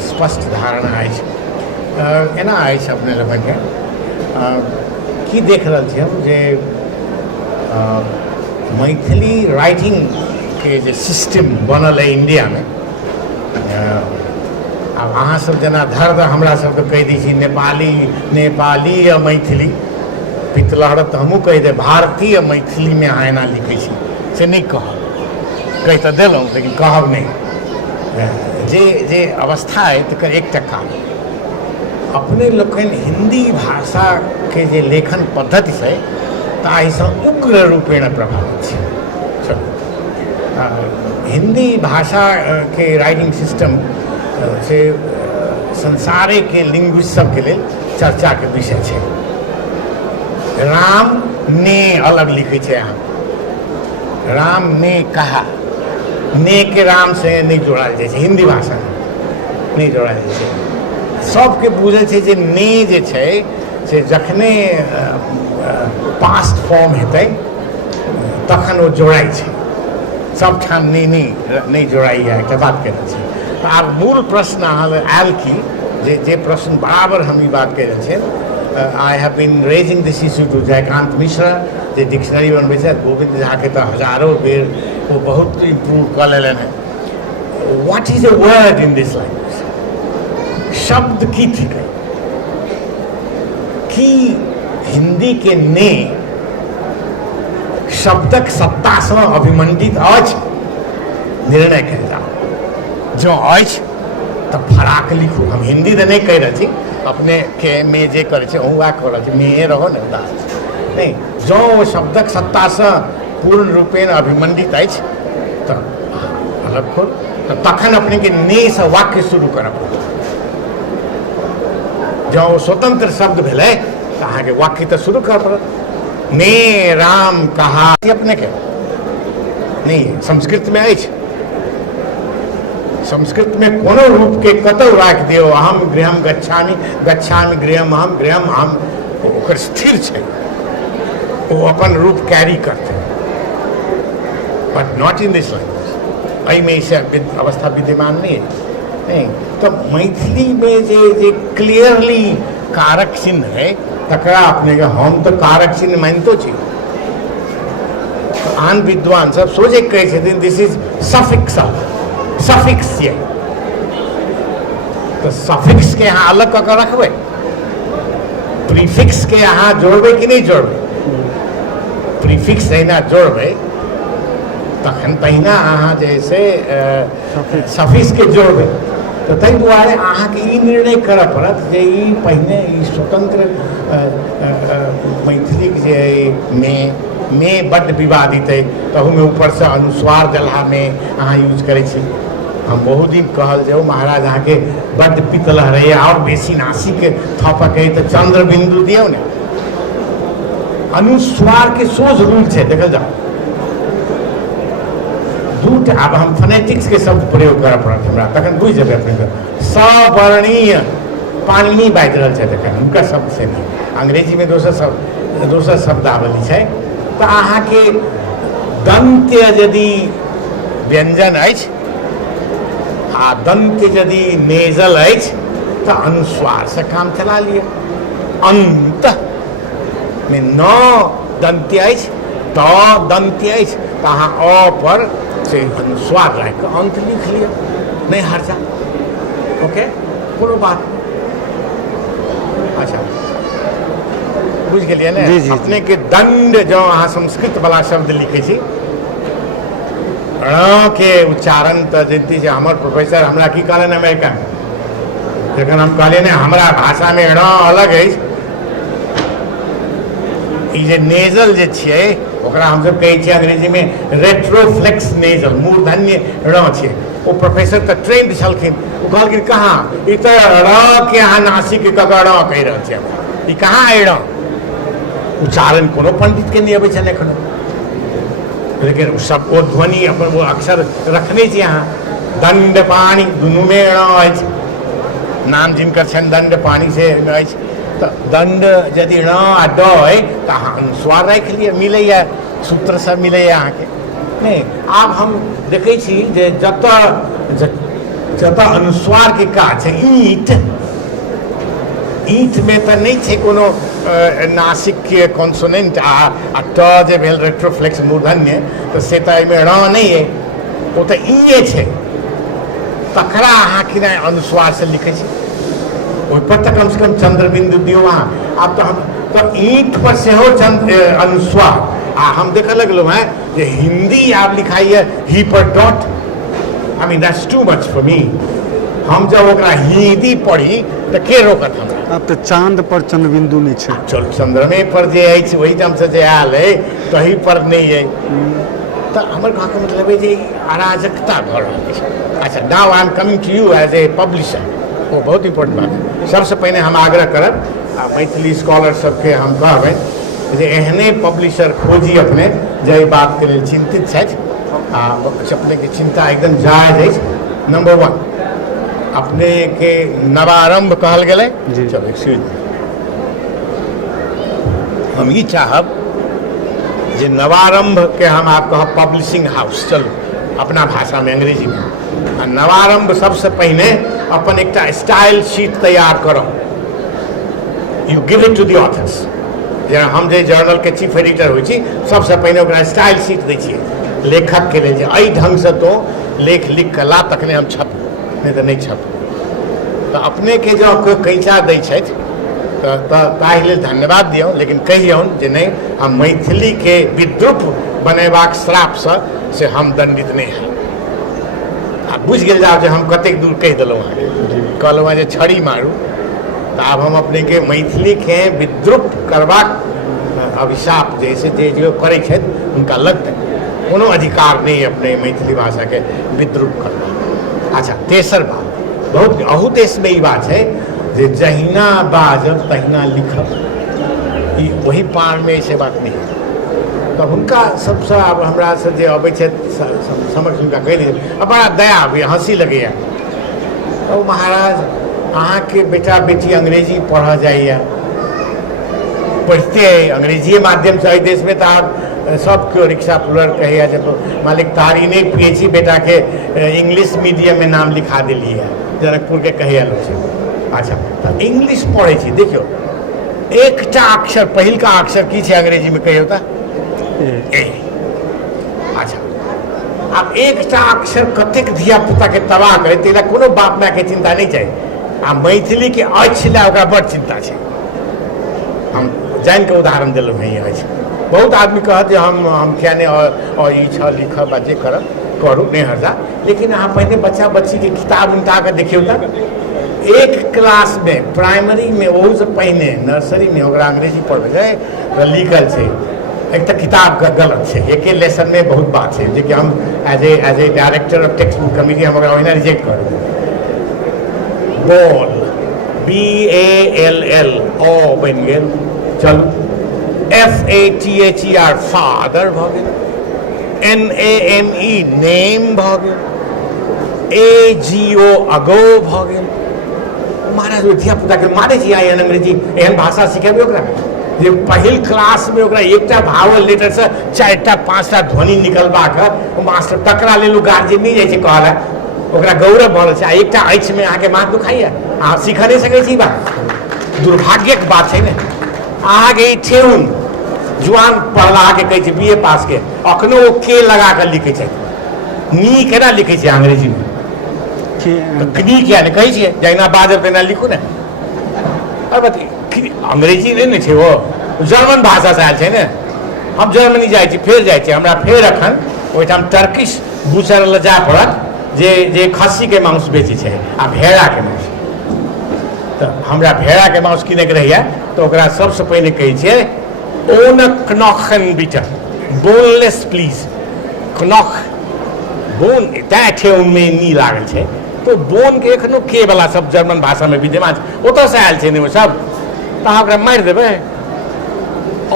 स्पष्ट धारणा अछि। एना अछि अपने लोगन के की देख रहल छी हम जे मैथिली राइटिंग के जे सिस्टम बनल है इंडिया में, अब अहाँ सब जना धर्द हमरा सबके कहि दै छी नेपाली या मैथिली, पितलहर तो हमहूँ कहि दे भारतीय मैथिली में अहाँ एना लिखै छी से नहीं कहब, कहि तो देलहुँ लेकिन कहब नहीं। जे अवस्था है तकर एकटा कारण अपने लोकनि हिंदी भाषा के जे लेखन पद्धति से ताहिसँ उग्र रूपेण प्रभावित छै। हिंदी भाषा के राइटिंग सिस्टम से संसारे के लिंग्विस्ट सबके लेल चर्चा के विषय छै। राम ने अलग लिखे छै, अहाँ राम ने कहा, ने के राम से नहीं जोड़ल जाइ छै, हिंदी भाषा नहीं जोड़ल जाइ छै। सबके बुझल छै जे ने जे छै से जखने पास्ट फॉर्म हेतै तखन वो जोड़ाइ छै, सब ठाम नहीं जोड़ाइ है, एकटा बात कहै छै। तो आब मूल प्रश्न अहाँ आयल कि जे प्रश्न बराबर हम ई बात कहि रहल छियै। I have been raising this issue to Jaykant Mishra जे डिक्शनरी बनबै छै, गोविंद झा के तो हजारों बेर वो बहुत इम्प्रूव कऽ लेलनि हैं। What is a word in this language? शब्द की थिक है कि हिंदी के ने शब्दक सत्ता से अभिमंडित अछि, निर्णय कयल जाओ। जो अछि तो फराक लिखू। हम हिंदी तो नहीं कह रहे छी, अपने के में जे करे छै वह कह रहे छी, में रहो ने उदास नहीं। जो वो शब्दक सत्ता से पूर्ण रूपेण अभिमंडित अछि तो अलग खोल, तो तखन अपने के ने से वाक्य शुरू करब। जो स्वतंत्र शब्द भेलै तो अहाँ के वाक्य तो शुरू कर पड़त। ने राम कहा अपने के नहीं, संस्कृत में अछि। संस्कृत में कोनो रूप के कतौ राख दियो, अहम गृहम गच्छामि, गच्छामि गृहम अहम, गृहम अहम, ओकर स्थिर छै। वो अपन रूप कैरी करते हैं, but not in this language. अई में ऐसे अवस्था विद्यमान नहीं है। तो मैथिली में जे क्लियरली कारक चिन्ह है तकरा अपने के हम तो कारक चिन्ह मानितो छी। आन विद्वान सब सोचे कहे छथिन दिस इज सफिक्स, सफिक्स ये तो सफिक्स के यहाँ अलग कऽ रखबै, प्रीफिक्स के यहाँ जोड़बै कि नहीं जोड़बै? प्रीफिक्स अहिना जोड़बै तखन तहिना अहाँ जैसे सफिक्स के जोड़बै। तो ताहि दुआरे अहाँके ई निर्णय करऽ पड़त जे ई पहिने ई स्वतंत्र मैथिलीक जे में बड्ड विवादित है, तहूमे ऊपर से अनुस्वार दलहा में अहाँ यूज करै छी। हम बहुत दिन कहल जाओ महाराज अहाँ के बड्ड पितल रहे और बेसी नासिक थपक है तो चंद्र बिंदु दियो ने। अनुस्वार के सोझ रूल है देखल जाओ दूट। अब हम फोनेटिक्स के शब्द प्रयोग करऽ पड़त हमरा, तखन बुझि जेबै अपने सवर्णीय पाणिनि बाजि रहल छै तखन हुनकर शब्द से नहीं। अंग्रेजी में दोसर शब्दावली है। तो अहाँ के दंत्य यदि व्यंजन अछि आ दंत्य यदि नेजल अछि तो अनुस्वार से काम चला लिया। अंत में न दंत्य अछि त दंत्य अछि तो अहाँ अ पर से अनुस्वार रख के अंत लिख लिया, नहीं हर्जा। ओके कोनो बात। अच्छा बुझ गेलिए ने? अपने के दंड जो अहाँ संस्कृत वाला शब्द लिखे छी ण के उच्चारण तो जनती है। हमार प्रोफेसर हमरा की कहलन अमेरिका में जखन हम कहलिए ने हमरा भाषा में ण अलग है, ई जे नेजल जे छियै ओकरा हमसब कहै छियै अंग्रेजी में रेट्रोफ्लेक्स नेजल, मूर्धन्य ण छियै। वो प्रोफेसर तो ट्रेंड छलखिन, वो कहलखिन कहाँ ई तो ण के अहाँ नासिक के ण कहि रहल छियै, ई कहाँ है ण? उच्चारण कोनो पंडित के नहीं अबै छनि एखनो, लेकिन सब वो ध्वनि अपन वो अक्षर रखने छी अहाँ। दंड पाणी दुनू में ण अछि, नाम जिनकर छनि दंड पाणी से अछि। तो दंड यदि ण आ ड है तो अहाँ अनुस्वार राखि लिअ, मिलैया सूत्र सब मिलैया अहाँके नहीं। आब हम देखै छी जे जतऽ अनुस्वार के काज छै ईंट, ईंट में तो नहीं छै कोनो नासिक के कॉन्सोनेंट आ ट जे भेल रेट्रोफ्लेक्स मूर्धन्य तो से तो एहिमे ण नहीं है, वो तो ई छै। तकरा अहाँ कि अनुस्वार से लिखे छी, ओहि पर तो कम से कम चंद्र बिंदु दियो वहाँ। अब तो हम तो ईंट पर से हो अनुस्वार। हम देख लगलो हैं कि हिंदी आप लिखाई है ही पर dot, I mean that's too much for me. हम जब ओकरा हिंदी पढ़ी तो के रोकत हमरा? अब तो चांद पर चंद्र बिंदु नहीं छै। चल चंद्रमे पर जे अछि वही टाइम से जे आयल है तही पर नहीं है। तो हमर कहा के मतलब है जे अराजकता भऽ रहल छै। अच्छा now I am coming to you as a publisher, वो बहुत इम्पोर्टेंट बात है। सबसे पहले हम आग्रह करब मैथिली स्कॉलर सबके हम कहबै जे एहने पब्लिशर खोजी अपने जे बात के लिए चिंतित छथि आ अपने के चिंता एकदम जायज अछि। नंबर 1 अपने के नवारंभ कहल गेलै। चलो एक्सक्यूज मी, हम ये चाहब जे नवारंभ के हम आप कहब पब्लिशिंग हाउस, चलो अपना भाषा में अंग्रेजी में। आ नवारंभ सबसे पहले अपन एक स्टाइल शीट तैयार करो, you give it to the authors. जेना हम जे जर्नल के चीफ एडिटर होइ छी सबसे पहले ओकरा स्टाइल शीट दै छियै लेखक के लिए जे एहि ढंग से तो लेख लिख के ला तखने हम छप, नहीं तो नहीं छप। तो अपने के जो कैचा दै छथि ताहि लेल धन्यवाद दियौ, लेकिन कहियौन जे नहीं हम मैथिली के विद्रूप बनेबाक श्राप से हम दंडित नहीं हैं। आ बुझि गेल जाओ जे हम कतेक दूर कहि देलहुँ अहाँके, कहलहुँ जे छड़ी मारू। तो आब हम अपने के मैथिली के विद्रूप करबाक अभिशाप जैसे जो करै छथि हुनका लगतै कोनो अधिकार नहीं अपने मैथिली भाषा के विद्रूप करबाक। अच्छा तेसर बात बहुत अहू देश में ई बात है जे जहिना बाजब तहिना लिखब, ई वही पार में से बात नहीं है। तो हुनका सबसे अब हमरा से जे अबै छथि समक्ष हुनका कहि दियौ, बड़ा दया आबैए, हंसी लगैए। तो महाराज अहाँ के बेटा बेटी अंग्रेजी पढ़ जाइए, पढ़ते हैं अंग्रेजी माध्यम से एहि देश में तो आप सब क्यों रिक्शा पुलर कहे तो मालिक तारी नहीं पीएचई बेटा के इंग्लिश मीडियम में नाम लिखा दिली है जनकपुर के कहे लोग। अच्छा तो इंग्लिश पढ़े छी देखियो एक अक्षर पहिल का अक्षर की छे अंग्रेजी में कहे होता ए। अच्छा अब एक अक्षर कतेक धिया पुता के तबाह करे तेला कोनो बाप माय के चिंता नहीं चाहिए आ मैथिली के अछि ला ओकरा बड़ चिंता छे। हम जान के उदाहरण दिलौ है अछि बहुत आदमी कहत जे हम क्या ने और ई छ लिखब जे करब करू नहीं हर्जा लेकिन अहाँ पहले बच्चा बच्ची के किताब उनटा के देखियो त एक क्लास में प्राइमरी में वो से पहले नर्सरी में ओकरा अंग्रेजी पढ़े जाए तो लिखल छे एक तो किताब का गलत है एक लेसन में बहुत बात है जो कि हम as a director of text book committee हम ओकरा रिजेक्ट कर बॉल BALL ओ बन गए चलो FATHER फादर भ गए NAME नेम भ गए AGO अगो भ गए महाराज धिया पुता के मारे छी आइ अंग्रेजी एहन भाषा सिखेबे ओकरा जे पहिल क्लास में ओकरा एकटा भावल लेटर से 4टा 5टा ध्वनि निकलबा के मास्टर तकरा लेलु गार्जियन नहीं जाय छै कहला ओकरा गौरव भल छै एकटा अछि में आके माथ दुखाइया आ सीख नहीं सकै छी बात दुर्भाग्यक बात है ने आगे ठेउन जुआन पढ़ला के कहै छै बीए पास के अखनो ओ के लगा के लिखै छै नी केना लिखै छै अंग्रेजी में नी क्या ने कहै छियै जहिना बाजब तेना लिखू ने और बता अंग्रेजी नहीं ने छै वो जर्मन भाषा से आयल छै ने हम जर्मनी जाइ छी फेर जाइ छी हमरा फेर अखन ओहिठाम टर्किश बूचर लए जाय पड़त जे खस्सी के मांस बेचै छै आ भेड़ा के मांस तो हमरा भेड़ा के मांस किने के रहैया तो ओकरा सबसे पहले कहै छियै own knochenbitte boneless please knoch bone that है उनमें नी लागल छै तो बोन के एखनो के वाला सब जर्मन भाषा में विद्यमान छै ओतऽ से आयल छै ने वो सब तो अहाँ ओकरा मारि देबै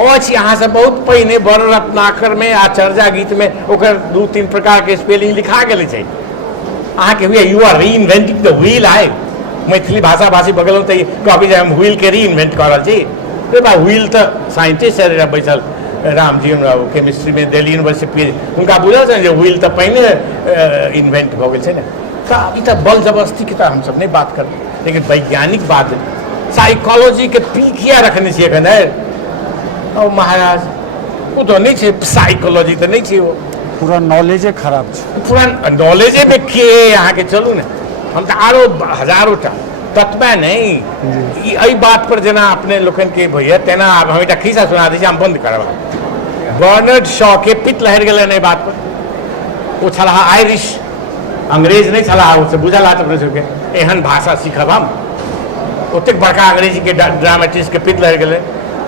अछि अहाँ से बहुत पहिने बड़ रत्नाकर में आ चर्चा गीत में ओकर 2-3 प्रकार के स्पेलिंग लिखा गेल छै अहाँ के हुए you are reinventing the wheel आइ मैथिली भाषा भाषी बगल में तो कहबी जे हम व्हील के रीइन्वेंट कर रहल छी रे बा व्हील तो साइंटिस्ट है बैसल रामजी केमिस्ट्री में दिल्ली यूनिवर्सिटी उनका बुझल छै जे व्हील तो पहिने इन्वेंट भऽ गेल छै ने तो अभी तक बल जबरदस्ती की तो हम सब नहीं बात कर लेकिन वैज्ञानिक बात साइकोलॉजी के पी किया रखने छिए एखन ओ महाराज वो तो नहीं है साइकोलॉजी तो नहीं है वो पूरा नॉलेजे खराब छै पूरा नॉलेजे में के यहाँ के चलू ने हम तो आरो हजारों टा तत्व नहीं एहि बात पर जेना अपने लोकन के भैया तेना आब हम एकटा खिस्सा सुना दै छी हम बंद करब बर्नार्ड शॉ के पित्त लहर गेलै एहि बात पर वो छलाह आयरिश अंग्रेज नहीं छलाह उससे बुझल हाथ अपने सबके एहन भाषा सीखब हम ओतेक बड़का अंग्रेजी के ड्रामेटिस्ट के पित्त लहर गेलै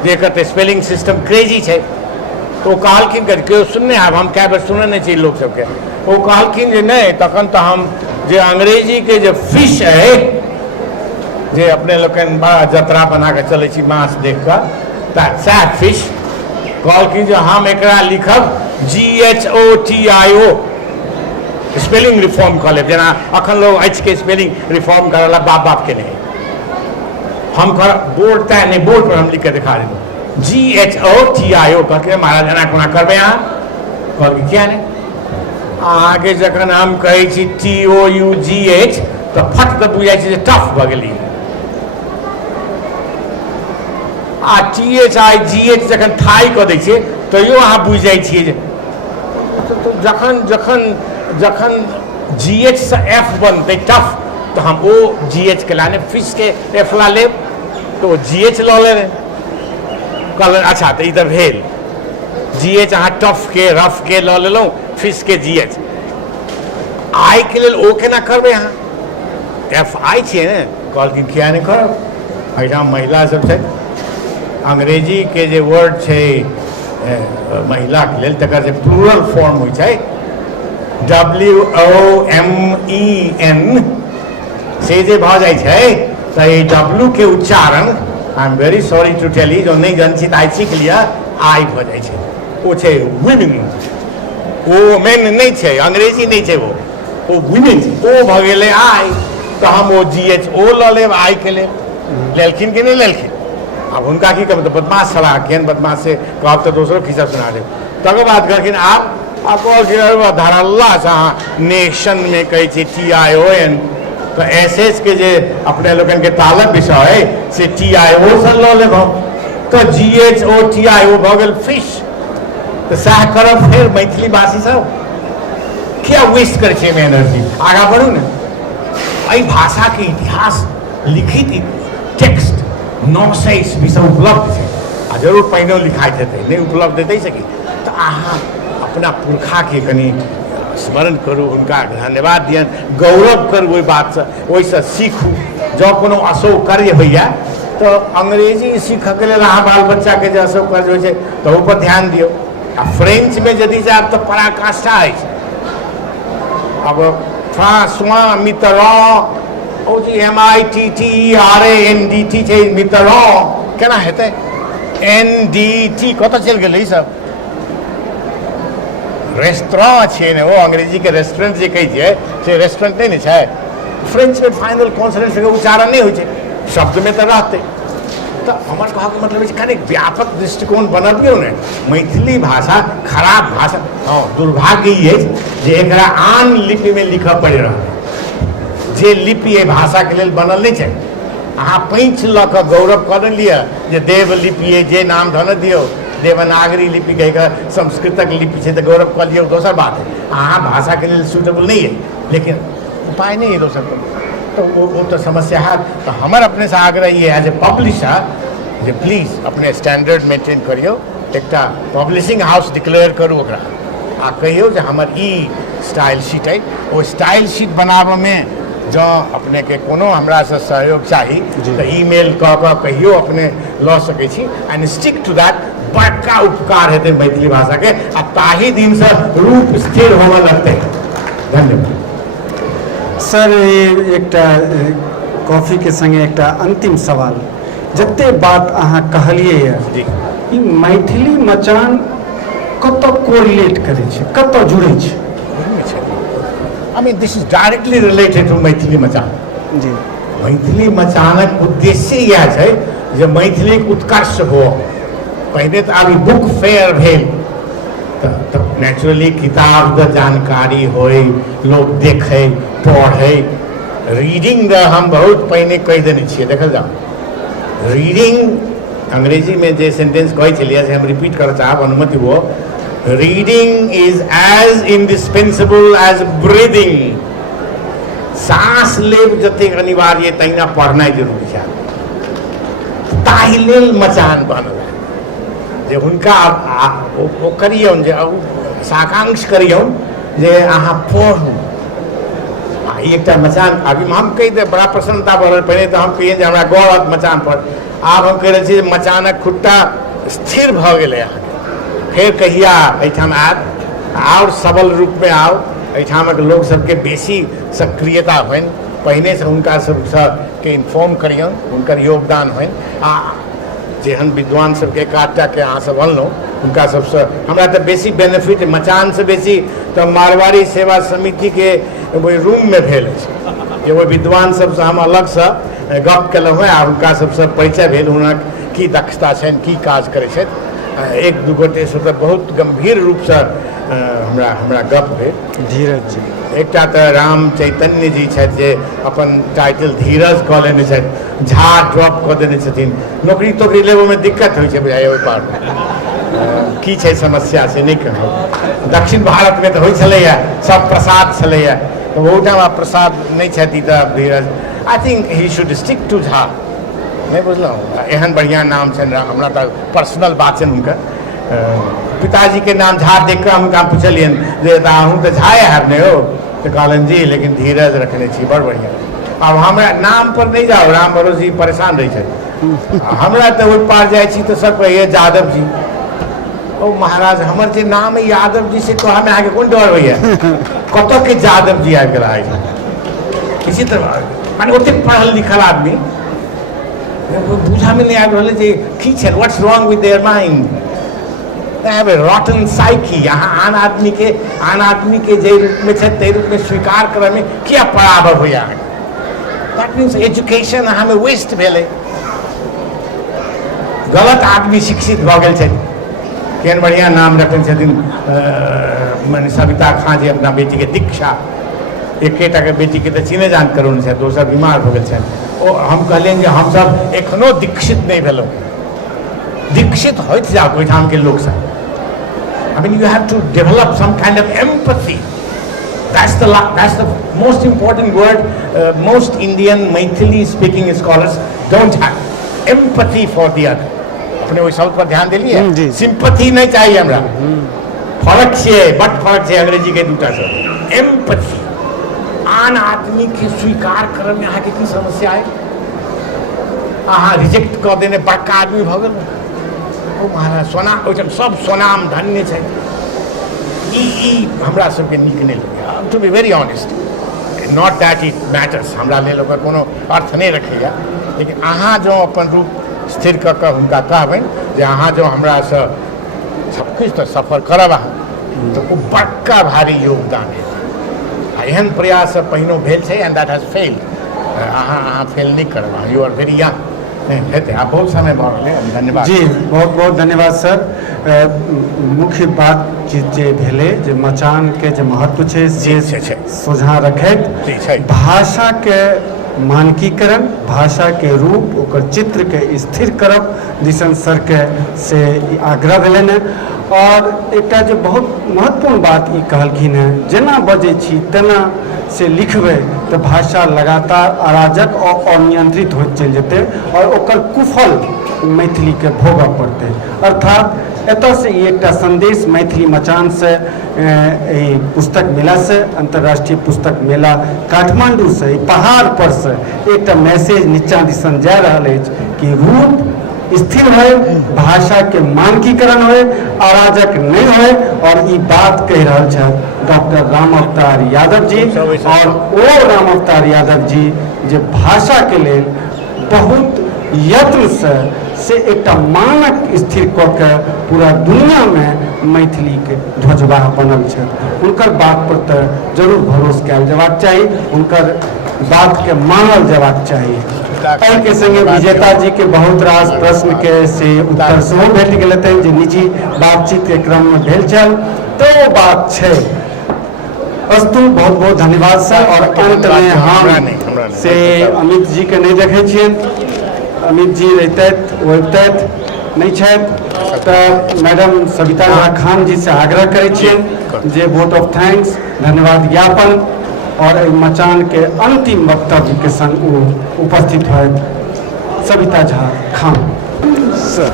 जेकर तऽ स्पेलिंग सिस्टम क्रेजी छै तो वो कहलखिन केओ सुनने आब हम कए बेर सुनने नहीं छी लोग सबके वो कहलखिन जे नहीं तखन तऽ हम जे अंग्रेजी के जे फिश है जे अपने लोकन बड़ा जतरा बना के चले छी मांस देख कर सैह फिश कहलखिन जे हम एकरा लिखब GHOTIO स्पेलिंग रिफॉर्म कऽ लेब जेना अखन लोग अछि के स्पेलिंग रिफॉर्म करला बाप के नहीं हम कर बोर्ड तय नहीं बोर्ड पर हम लिख के दिखा देंगे GHOTIO कहके महाराज एना कोना करबै अहाँ कहलकै किया नहीं आगे जखन हम कहै छी TOUGH तो फट तऽ बुझाइ छै जे टफ भऽ गेली आ THIGH जखन थाई कऽ दै छियै तैयो अहाँ बुझि जाइ छियै जे जखन जखन जखन GH से F बनतै टफ तो हम ओ GH के लाने फिश के F ला लेब तो GH लऽ लेबै कहलन अच्छा तो इधर भेल GH अहाँ टफ के रफ के लऽ लेलहुँ फिश के GH आई के लेल ओ केना करबै अहाँ FI छियै ने कहलखिन किया नहीं करब एहिठाम महिला सब छै अंग्रेजी के जे वर्ड छै महिला के लेल तकर जे प्लूरल फॉर्म होइ छै WOMEN से जे भऽ जाइ छै तऽ ई W के उच्चारण I am very sorry to tell you जो नहीं जान छी आई सीख लिया आई भऽ जाइ छै ओ छै वुमेन ओ मेन नहीं छै अंग्रेजी नहीं छै वो वुमेन ओ भऽ गेलै आई तो हम ओ GH ओ लऽ लेब आई के लेल लेलखिन कि नहीं लेलखिन अब उनका की कम तो बदमाश सलाह केहन बदमाश से कहब तो दोसरो खिस्सा सुना दे तकर बाद कहलखिन आप धरल्ला से अहाँ नेशन में कहै छी TION तो एस के जे अपने लोगन के तालक विषय है से TIO से लऽ लेब हम तो GHO TIO भऽ गेल फिश तो सएह करब फेर मैथिली भाषी सब क्या वेस्ट करै छै एनर्जी आगाँ बढ़ू ने एहि भाषा के इतिहास लिखित टेक्स्ट 900 ईस्वी से उपलब्ध है आ जरूर पहिने लिखाइत हेतै नहीं उपलब्ध हेतै से कि तो अहाँ अपना पुरखा के कनी स्मरण करू हुनका धन्यवाद दियन गौरव करू ओहि बात से ओहिसँ सीखू जँ कोनो असौकर्य होइए तो अंग्रेजी सीखऽके लेल अहाँ बाल बच्चाके जे असौकर्य होइ छै तऽ ओहिपर ध्यान दियौ आ फ्रेंच में यदि जायब तऽ पराकाष्ठा अछि अब फ्रांसवा मितरॉन ओ जी MITTERANDT छै मितरॉन केना हेतै NDT कतऽ चलि गेलै ई सब रेस्टोरेंट छै ने वो अंग्रेजी के रेस्टोरेंट जे कहै छियै से रेस्टोरेंट नहीं ने छै फ्रेंच में फाइनल कॉन्सोनेंट के उच्चारण नहीं होइ छै शब्द में तो रहते तो हमर कहके मतलब है कनि व्यापक दृष्टिकोण बनबियौ ने मैथिली भाषा खराब भाषा हाँ दुर्भाग्य ई अछि जे एकरा आन लिपि में लिखऽ पड़ि रहल जे लिपि एहि भाषा के लेल बनल नहीं छै अहाँ पैंच लऽ कऽ गौरव कऽ लिअ जे देव लिपि जे नाम धऽ न दियौ देवनागरी लिपि कहिकऽ संस्कृतक लिपि छै तऽ गौरव कऽ लियौ दोसर बात है अहाँ भाषा के लेल सूटेबल नहीं है लेकिन उपाय नहीं है दोसर तो वो तो समस्या है तो हमार अपने से आग्रह ये एज ए पब्लिशर जे प्लीज अपने स्टैंडर्ड मेंटेन करियो एक पब्लिशिंग हाउस डिक्लेयर करू ओकरा आ कहियो जे हमर ई स्टाइल शीट है वो स्टाइल शीट बनाबऽ में जँ अपने के कोनो हमरा से सहयोग चाही तो ईमेल कऽ कऽ कहियो अपने लऽ सकै छी एंड स्टिक टू दैट बड़का उपकार हेतै मैथिली भाषा के आ ताही दिन से रूप स्थिर होबऽ लगतै धन्यवाद सर एकटा कॉफी के संगे एकटा अंतिम सवाल जते बात अहाँ कहलिए ई मैथिली मचान कतऽ कोरिलेट करै छै कतऽ जुड़ै छै I mean this is directly related to Maithili मचान जी मैथिली मचानक उद्देश्य यह छै जे मैथिलीक उत्कर्ष हो पहिने तऽ आब बुक फेयर भेल तऽ नेचुरली किताब के जानकारी होय लोग देखे पढ़े रीडिंग हम बहुत पहिने कहि देने छियै देखल जाओ रीडिंग अंग्रेजी में जे सेंटेंस कहै छलियै से हम रिपीट करऽ चाहब अनुमति हो reading is as indispensable as breathing सांस लेब जतेक अनिवार्य तहिना पढ़नाइ जरूरी छै ताहि लेल मचान बनल जे हुनका ओ करियौन जे साकांक्ष करियौन जे अहाँ पढ़ू आ एकटा मचान अभी हम कहि दे बड़ा प्रसन्नता बढ़ल पहले तो हम कहिए जे हमरा गौरव मचान पर आब हम कहि रहल छी जे मचानक खुट्टा स्थिर भऽ गेलै अहाँके फेर कहिया एहिठाम आयब आओर सबल रूप में आओ एहिठामक लोग सबके बेसी सक्रियता होइन पहिने से हुनका सबके इन्फॉर्म करियौन हुनकर योगदान होइन आ जेहन विद्वान सबके काटा के अहाँ सब अनलहुँ हुनका सबसँ हमरा तऽ बेसी बेनिफिट मचान से बेसी तऽ मारवाड़ी सेवा समिति के ओहि रूम में भेल अछि जे ओहि विद्वान सबसँ हम अलग से गप केलहुँ हैं आ हुनका सबसँ परिचय भेल हुनक की दक्षता छनि की काज करै छथि एक दू गोटे से तऽ बहुत गंभीर रूप से हमरा गप भेल धीरज जी एकटा तऽ राम चैतन्य जी छथि जे अपन टाइटल धीरज कऽ लेने छथि झा ड्रॉप कऽ देने छथिन नौकरी तोकरी लेबऽ में दिक्कत होइ छै बुझाइए ओहि पार की छै समस्या से नहीं कहब दक्षिण भारत में तऽ होइ छलैए सब प्रसाद छलैए तऽ ओहिठाम प्रसाद नहीं छथि तऽ Dheeraj I think he should stick to Jha नहीं बुझलहुँ एहन बढ़िया नाम छनि हमरा तऽ पर्सनल बात छनि हुनकर पिताजी के नाम झा देख कऽ हुनका पुछलियनि जे अहूँ तऽ झाए हैब ने हो तऽ कहलनि जी लेकिन धीरज रखने छी बड़ बढ़िया अब हमरा नाम पर नहीं जाओ राम भरोसे जी परेशान रही छथि हमरा तऽ ओहि पार जाइ छी तऽ सब कहिए यादव जी ओ महाराज हमर जे नाम है यादव जी से कहमे अहाँके कोन डर होइए कतऽ के यादव जी आबि गेला इसी तरह माने ओते पढ़ल लिखल आदमी बुझा में नहीं आबि रहल जे की छै what's wrong with their mind they have a रॉटन psyche यहाँ आन आदमी के जे रूप में छै तै रूप में स्वीकार करऽ में किया पराभव होइए अहाँके दैट मीन्स एजुकेशन अहाँ में वेस्ट भेलै गलत आदमी शिक्षित भऽ गेल छै। केहन बढ़िया नाम रखने छथिन मने सविता खाँ जे अपना बेटीके दीक्षा, एकेटा के बेटीके तऽ चिन्हे जान करून छै, दोसर बीमार भऽ गेल छनि। ओ हम कहलियनि जे हमसभ एखनो दीक्षित नहि भेलहुँ, दीक्षित होइत जाउ ओहिठामके लोकसभ। I mean, you have to develop some kind of empathy. That's the most important word. Most Indian Maithili speaking scholars don't have empathy for the other. अपने वही शब्द पर ध्यान दिलिए, सिंपथी नहीं चाहिए हमरा। फर्क छे, बट फर्क छे अंग्रेजी के दूटा शब्द। एम्पथी, आन आदमी के स्वीकार करने में अहाँ के की समस्या है? अहाँ रिजेक्ट कर देने बड़का आदमी भऽ गेल। ओ महाराज सोना ओइठम सब सोनाम धन्य छै। ई हमरा सबके नीक नहि लगैया। To be very honest, not that it matters, हमरा लेल ओकर कोनो अर्थ नहीं रखैया, लेकिन अहाँ जो अपन रूप स्थिर कऽ कऽ हुनका कहबनि जे अहाँ जो हमरा से सब कुछ तो सफर करब अहाँ, तो ओ बड़का भारी योगदान है। एहन प्रयास पहिनो भेल छै एंड दैट हैज फेल्ड। अहाँ फेल नहीं करब, यू आर वेरी यंग। हेतै, आप बहुत समय भऽ रहल है। धन्यवाद जी, बहुत बहुत धन्यवाद सर। मुख्य बातचीत जे भेलै जे मचानके जे महत्व छै से सोझा रखैत भाषाके मानकीकरण, भाषाके रूप, ओकर चित्रके स्थिर करब दिसन सरके से आग्रह भेलनि हैं। और एकटा जे बहुत महत्वपूर्ण बात ई कहलखिन हैं, जेना बजै छी तेना से लिखबै तऽ भाषा लगातार अराजक और अनियंत्रित होइत चलि जेतै और ओकर कुफल मैथिलीके भोगऽ पड़तै। अर्थात एतऽ से ई एकटा संदेश मैथिली मचान से पुस्तक मेला से, अंतर्राष्ट्रीय पुस्तक मेला काठमांडू से, पहाड़ पर से एकटा मैसेज नीचा दिसन जा रहल अछि कि रूप स्थिर होय, भाषा के मानकीकरण होय, अराजक नहीं होय। और ई बात कह रहल छथि डॉक्टर राम अवतार यादव जी। और ओ राम अवतार यादव जी जे भाषा के लेल बहुत यत्न से एकटा मानक स्थिर कऽ के पूरा दुनिया में मैथिली के ध्वजवाह बनल छथि। हुनकर बात पर तऽ जरूर भरोसा कयल जयबाक चाही, हुनकर बात के मानल जयबाक चाही। एहि के संगे विजेता जी के बहुत रास प्रश्न के से उत्तर सेहो भेट गेल हेतनि जे निजी बातचीत के क्रम में भेल छल। तो वो बात छै। अस्तु, बहुत बहुत धन्यवाद सर। और अंत में हम से अमित जी के नहीं देखे छियन, अमित जी रहतैथ ओ अबितैथ नहीं छथि तऽ मैडम सविता झा खान जी से आग्रह करै छियनि जे वोट ऑफ थैंक्स, धन्यवाद ज्ञापन और मचान के अंतिम वक्तव्य के संग वो उपस्थित है। सविता झा खान सर।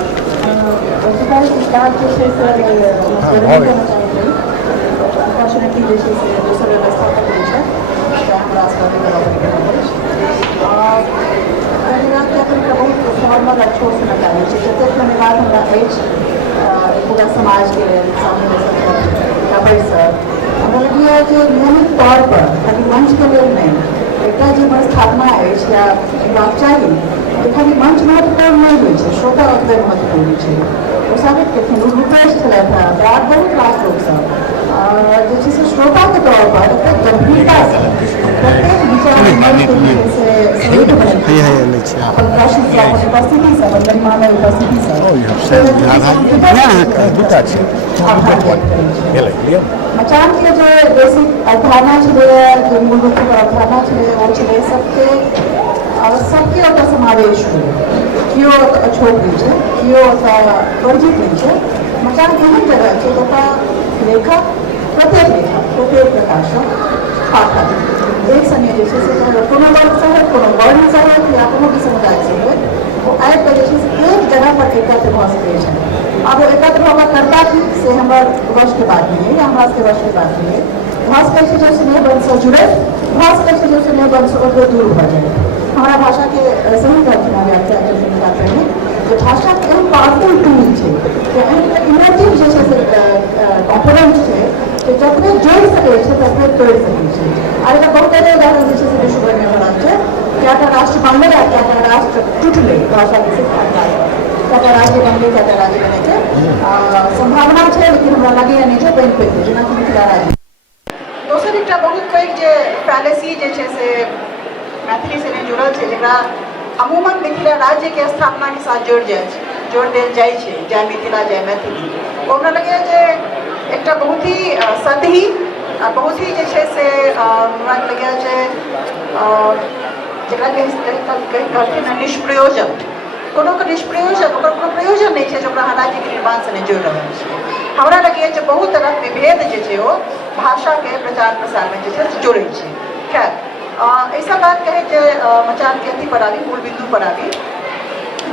पूरा समाज के सामने हमरा लगे कि नियमित तौर पर खाली मंच के लिए नहीं, एकटा जे स्थापना अछि या हेबाक चाही, खाली मंच महत्वपूर्ण नहीं होइ छै, श्रोता ओतबे महत्वपूर्ण छै। ओ साबित केलखिन, रूपेश छलथि हैं, बहुत रास लोक सब जे छै से श्रोता के तौर पर एतेक गंभीरता से प्रत्येक विचार से सहयोग बनेलखिन अपन प्रश्न से, अपन उपस्थिति से, अपन गरिमामय उपस्थिति से। मचान के जो बेसिक अवधारणा छलै, जो मूल रूप पर अवधारणा छलै, वो छलै सबके और सबके ओतऽ समावेश हो, केओ अछूत नहीं छै, केओ वंचित नहीं छै। मचान एहन जगह छै जतऽ लेखक, प्रत्येक प्रकाशक, पाठक एक संगे जे छै से कोनो वर्ग से है, कोनो वर्ण से है या कोनो भी समुदाय से है, वो आबि कऽ जे छै से एक जगह पर एकत्र भऽ सकै छै। अब एकत्र होकर करता थी से हमारे वर्ष के बाद नहीं है, या हमारे के वर्ष के बाद नहीं है। भाषा कैसे जो स्नेह बन से जुड़े, भाषा कैसे जो स्नेह बन से और दूर हो जाए। हमारा भाषा के सही व्याख्या व्याख्या हैं जो भाषा के पावरफुल टूल है, इमोटिव जैसे कॉम्पोनेंट है कि जतने जोड़ सके ततने तोड़ सके। और एकर बहुत एहन उदाहरण जैसे विश्व भर में बना है, क्या राष्ट्र बनले या क्या राष्ट्र टूटले भाषा के सिद्धांत, क्या राज्य बनले क्या राज्य बने के संभावना है, लेकिन हमरा लगे नहीं है बन पे जेना कि मिथिला राज्य। दोसर एकटा बहुत पैघ जे फैलेसी जे छै से मैथिली से जुड़ल छै, जकरा अमूमन मिथिला राज्य के स्थापना के साथ जोड़ जाए छै। जोर देल जाइ छै जय मिथिला जय मैथिली, ओ हमरा लगैए जे एकटा बहुत ही सतही बहुत ही जे छै से हमरा लगैए जे जकरा कहलखिन हेँ निष्प्रयोजन, कोनो निष्प्रयोजन, ओकर कोनो प्रयोजन नहीं है जो राज्य के निर्माण से नहीं जोड़ रहा है। हमरा लगे जे बहुत तरह विभेद जे छै वो भाषा के प्रचार प्रसार में जे छै जोड़े छै। खैर ऐसा बात कहे जे मचान के अथी पर आबी, मूल बिंदु पर आबी,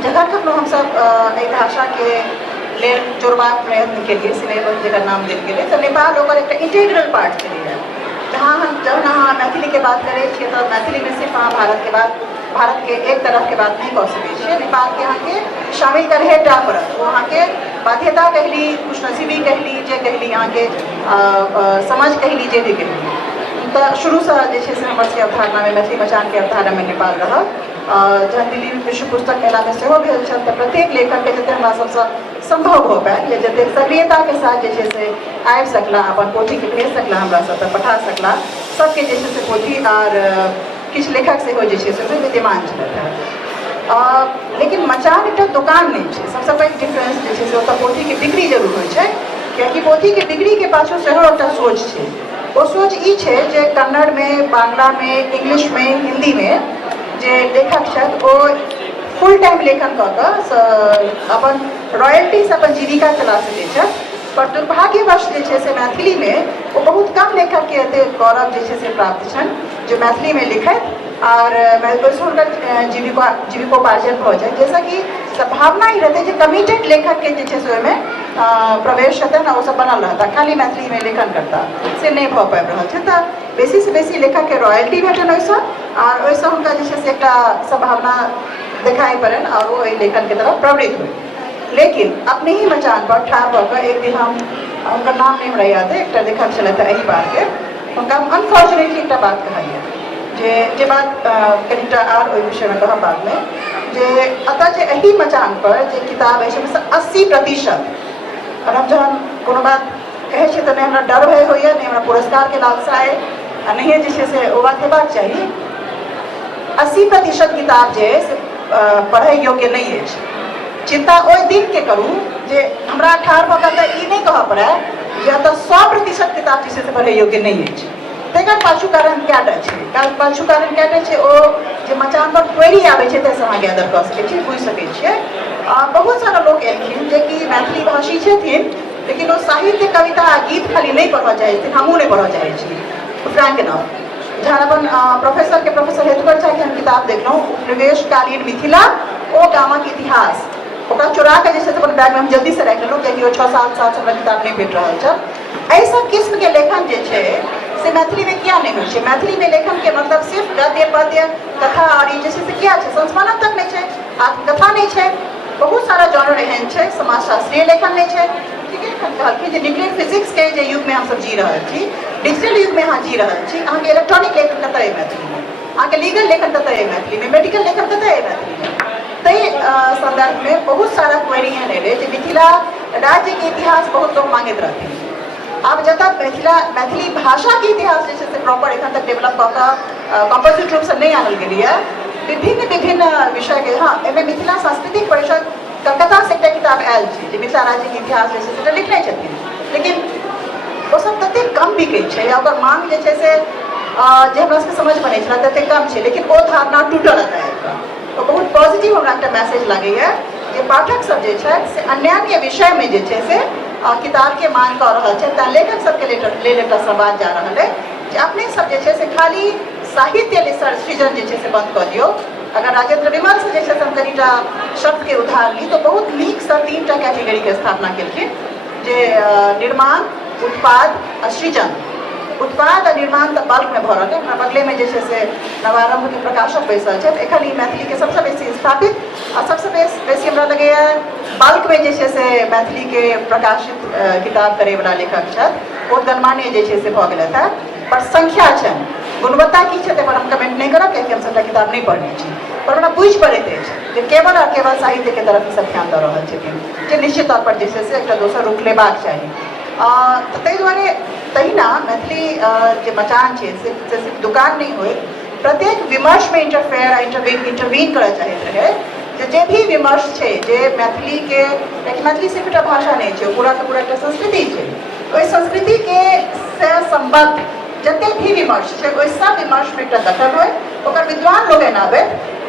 जखन कखनो हमसब भाषा के लेल जोड़बाक प्रयत्न केलिए, सिलेबस जकर नाम देल गेलै, तो नेपाल ओकर एक इंटीग्रल पार्ट छलै। जब अहाँ मैथिली के बात करै छियै तो मैथिली में सिर्फ अहाँ भारत के एक तरफ के बात नहीं कह सकै, नेपाल के अहाँ के शामिल करहे टा पड़त। वो अहाँ के बाध्यता कहली, खुशनसीबी कहली, जे कहली अहाँ के समझ कहली, जे भी कहली, तो शुरू से जे छै से हमर सबके अवधारणा में मैथिली मचान के अवधारणा में नेपाल रहल। जहन दिल्ली विश्व पुस्तक मेला में सेहो भेल छल तो प्रत्येक लेखक के जते हमरा सबसे संभव हो पाएल, या जते सक्रियता के साथ जे छै से आबि सकला, अपन पोथी के भेज सकला, हमरा सब तक पठा सकला, सबके जे छै से पोथी और किछु लेखक सेहो जे छै से विद्यमान छलथि। लेकिन मचान एकटा दुकान नहीं छै। सबसे पैघ डिफरेंस जे छै से ओतऽ पोथी के बिक्री जरूर होइ छै, कियाकि पोथी के बिक्री के पाछू सेहो एकटा सोच छै। वो सोच ई छै जे कन्नड़ में, बांग्ला में, इंग्लिश में, हिंदी में जे लेखक छथि ओ फुल टाइम लेखन कऽ कऽ अपन रॉयल्टी से अपन जीविका चला सकै छथि। पर दुर्भाग्यवश जे छै से मैथिली में वो बहुत कम लेखक के एते गौरव जे छै से प्राप्त छनि जो मैथिली में लिखत और हुनकर जीविकोपार्जन भऽ जाए। जैसा कि संभावना ही रहते जो कमिटेड लेखक के जे छै से ओहिमे प्रवेश हेतै ना, वो सब बनल रहता, खाली मैथिली में लेखन करता, से नहीं भऽ पाबि रहल छै। तऽ बेसी से बेसी लेखक के रॉयल्टी भेटन ओहिसँ, और ओहिसँ हुनका जे छै से एकटा संभावना दिखाई पड़न और वो एहि लेखन के तरफ प्रवृत्त होइ। लेकिन अपने ही मचान पर ठाढ़ भऽ कऽ एक दिन हम, उनका नाम नहीं हमरा याद है, एक लेखक छलथि एहि बार के, उनका अनफॉर्चुनेटली एक बात कहलिए जे बात कनिटा आर ओहि विषय में कहब बाद में, जे अतः जे एहि मचान पर जे किताब है से 80%, और हम जहन कोनो बात कहै छियै तो नहीं हमरा डर भय होइए, नहीं हमरा पुरस्कार के लालसा है, आ नहीं जे छै से ओ बात हेबाक चाही। 80% किताब जे है से पढ़ै योग्य नहीं है। चिंता ओहि दिन के करू जे हमरा ठाढ़ भऽ कऽ ई नहीं कहऽ पड़े जे एतऽ 100% किताब जे छै से पढ़ै योग्य नहीं है। तेकर पाछू कारण कएटा छै, पाछू कारण कएटा छै, ओ जे मचान पर क्वेरी आबै छै ताहिसँ अहाँ गैदर कऽ सकै छी, बुझि सकै छियै। बहुत सारा लोग एलखिन जे कि मैथिली भाषी छथिन, लेकिन वो साहित्य, कविता, गीत खाली नहीं पढ़ऽ चाहै छथिन, हमहूँ नहीं पढ़ऽ चाहै छी, फ्रैंक एनफ। जहाँ अपन प्रोफेसर हेतुकर के हम किताब देखलहुँ, उपनिवेशकालीन मिथिला ओ गामक इतिहास, ओकरा चुरा के जे छै अपन बैग में हम जल्दी से राखि लेलहुँ, कियाकि 6-7 साल से हमरा किताब नहीं भेट रहल छल। एहि सब किस्म के लेखन जे छै से मैथिली में किया नहीं होइ छै? मैथिली में लेखन के मतलब सिर्फ गद्य, पद्य, कथा और ये जैसे क्या है, संस्मरण तक नहीं है, आत्मकथा नहीं है, बहुत सारा जॉनर एहन है, समाजशास्त्रीय लेखन नहीं है। ठीक है, कहलखिन जे न्यूक्लियर फिजिक्स के जे युग में हम सब जी रहे छी, डिजिटल युग में अहाँ जी रहे छी, अहाँ के इलेक्ट्रॉनिक लेखन कतऽ है मैथिली में, अहाँ के लीगल लेखन कतऽ है मैथिली में, मेडिकल लेखन कतऽ है मैथिली में। ताहि संदर्भ में बहुत सारा क्वेरी एहन एलै जे मिथिला राज्य के इतिहास बहुत लोग मांगैत रहथिन। आब जतऽ मैथिली भाषा के इतिहास जे छै से प्रॉपर एखन तक डेवलप कऽ कऽ कम्पोजिट रूप से नहीं आनल गेलैए, विभिन्न विषय के। हाँ, एहिमे मिथिला सांस्कृतिक परिषद कलकत्ता से एकटा किताब आयल छै जे मिथिला राज्य के इतिहास जे छै से लिखने छथिन, लेकिन वो सब तते कम बिकै छै, या ओकर मांग जे छै से जे हमरा सबके समझ में नहीं छलै तते कम छै, लेकिन ओ धारणा टूटल है। तो बहुत पॉजिटिव हमरा एकटा मैसेज लगैए जे पाठक सब जे छै से अन्यान्य विषय में जे छै से किताब के मांग कऽ रहल छै, तेँ लेखक सबके लेल एकटा संवाद जा रहल है जे अपने सब जे छै से खाली साहित्य सृजन जे छै से बंद कऽ दियौ। अगर राजेंद्र विमल से जे छै से हम कनिटा शब्द के उधार ली तो बहुत नीक सँ 3टा कैटेगरी के स्थापना केलखिन, जे निर्माण, उत्पाद आ सृजन। उत्पाद आ निर्माण तऽ बल्क में भऽ रहल है, हमरा बगले में जे छै से नवारंभ के प्रकाशक बैसल छै, एखन ई मैथिली के सबसे बेसी स्थापित आ सबसे बेसी हमरा लगैए बल्क में जे छै से मैथिली के प्रकाशित किताब करे वाला लेखक छथि, ओ गणमान्य जे छै से भऽ गेलथि है। पर संख्या छनि, गुणवत्ता की छै पर हम कमेंट नहीं करब, कियाकि हम सबटा किताब नहीं पढ़ने छी, पर हमरा बुझि पड़ैत अछि जे केवल और केवल साहित्य के तरफ ई सब ध्यान दऽ रहल छथिन, जे निश्चित तौर पर जे छै से एकटा दोसर रुख लेबाक चाही। ताहि दुआरे तहिना मैथिली जे मचान छै से सिर्फ दुकान नहीं होय, प्रत्येक विमर्श में इंटरफेयर इंटरवीन करऽ चाहैत रहे, जे भी विमर्श है जे मैथिली के मैथिली सिर्फ एक भाषा नहीं है, पूरा के पूरा एक संस्कृति है। ओहि संस्कृति के से संबद्ध जते भी विमर्श है ओहि सब विमर्श में एक दखल हो ओकर विद्वान लोग आवे।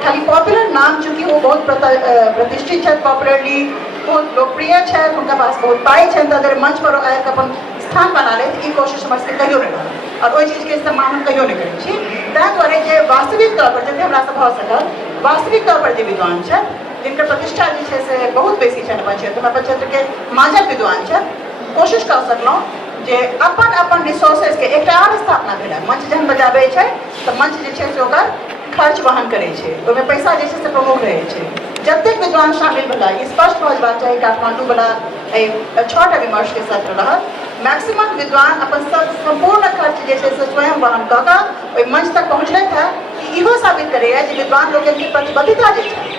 खाली पॉपुलर नाम चूँकि वो बहुत प्रतिष्ठित है, पॉपुलरली बहुत लोकप्रिय है, उनका पास बहुत पाई है, अगर मंच पर आकर अपन स्थान बना ले तो कोशिश हमारे से कहियो नहीं रहा और वही चीज़ के इस्तेमाल हम कहियो नहीं करें छी। ताहि द्वारे जे वास्तविक तौर पर जब हमरा सब भऽ सकल वास्तविक तौर पर जे विद्वान है जिनकर प्रतिष्ठा जे है से बहुत बेसी है अपन क्षेत्र के माजक विद्वान है, कोशिश कर सकलहुँ जे अपन अपन रिसोर्सेस के एक और स्थापना भेल। मंच जहन बजाबै छै तऽ मंच जे छै से ओकर खर्च वहन करै छै, ओहिमे पैसा जे छै से प्रमुख रहै छै। जतेक विद्वान शामिल भेला ई स्पष्ट भऽ जबाक चाही काठमांडू वाला 6टा विमर्श के सत्र रहत। मैक्सिमम विद्वान अपन संपूर्ण खर्च जे छै से स्वयं वहन कऽ कऽ ओहि मंच तक पहुँचलथि है। इहो साबित करैए जे विद्वान लोक के प्रतिबद्धता जे छै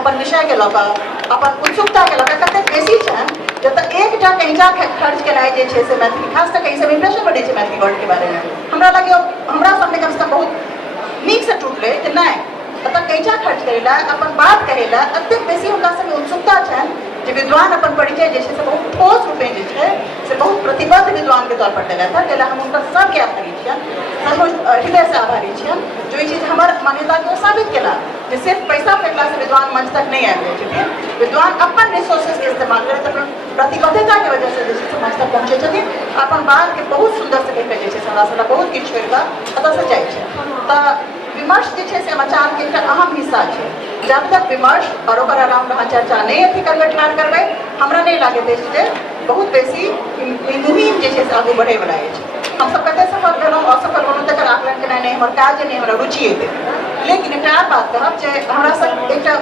अपन विषय के लऽ कऽ अपन उत्सुकता के लऽ कऽ कतेक बेसी छनि जतऽ एकटा कहींटा खर्च केनाइ जे छै से मैथिली खास कऽ कहीं सब इम्प्रेशन बढ़ै छै मैथिली वर्ड के बारे में। हमरा लगे हमरा सामने कम से कम बहुत नीक से टूटलै कि नहि एतऽ कहींटा खर्च करै ला अपन बात कहै ला एतेक बेसी हुनका सबके उत्सुकता छनि जे विद्वान अपन परिचय जे छै से बहुत ठोस रूपे जे छै से बहुत प्रतिबद्ध विद्वान के तौर पर देलथि है। हम हुनकर सबके आभारी छियनि, सचमुच हृदय से आभारी छियनि जो ई चीज हमर मान्यता के साबित केला जे सिर्फ पैसा फेंकला से विद्वान मंच तक नहीं आबि जाइ छथिन। विद्वान अपन रिसोर्सेस के इस्तेमाल करैत अपन प्रतिबद्धता के वजह से जे छै से मंच तक पहुँचे छथिन, अपन बात के बहुत सुंदर से कहि कऽ जे छै से हमरा सबके बहुत किछु छोड़ि कऽ एतऽसँ जाइ छै। तऽ विमर्श जे छै से मचान के एक अहम हिस्सा छै। जब तक विमर्श और ओकर अराउंड अहाँ चर्चा नहीं अथी करबै ठाढ़ करबै हमरा नहीं लागैत अछि जे बहुत बेसी मुहिम जे छै से आगू बढ़ै वला अछि। हम सब कते सफल भेलहुँ असफल भेलहुँ तकर आकलन केनाइ नहि हमर काज नहि हमरा रुचि हेतै। लेकिन एकटा और बात कहब जे हमरा सब एकटा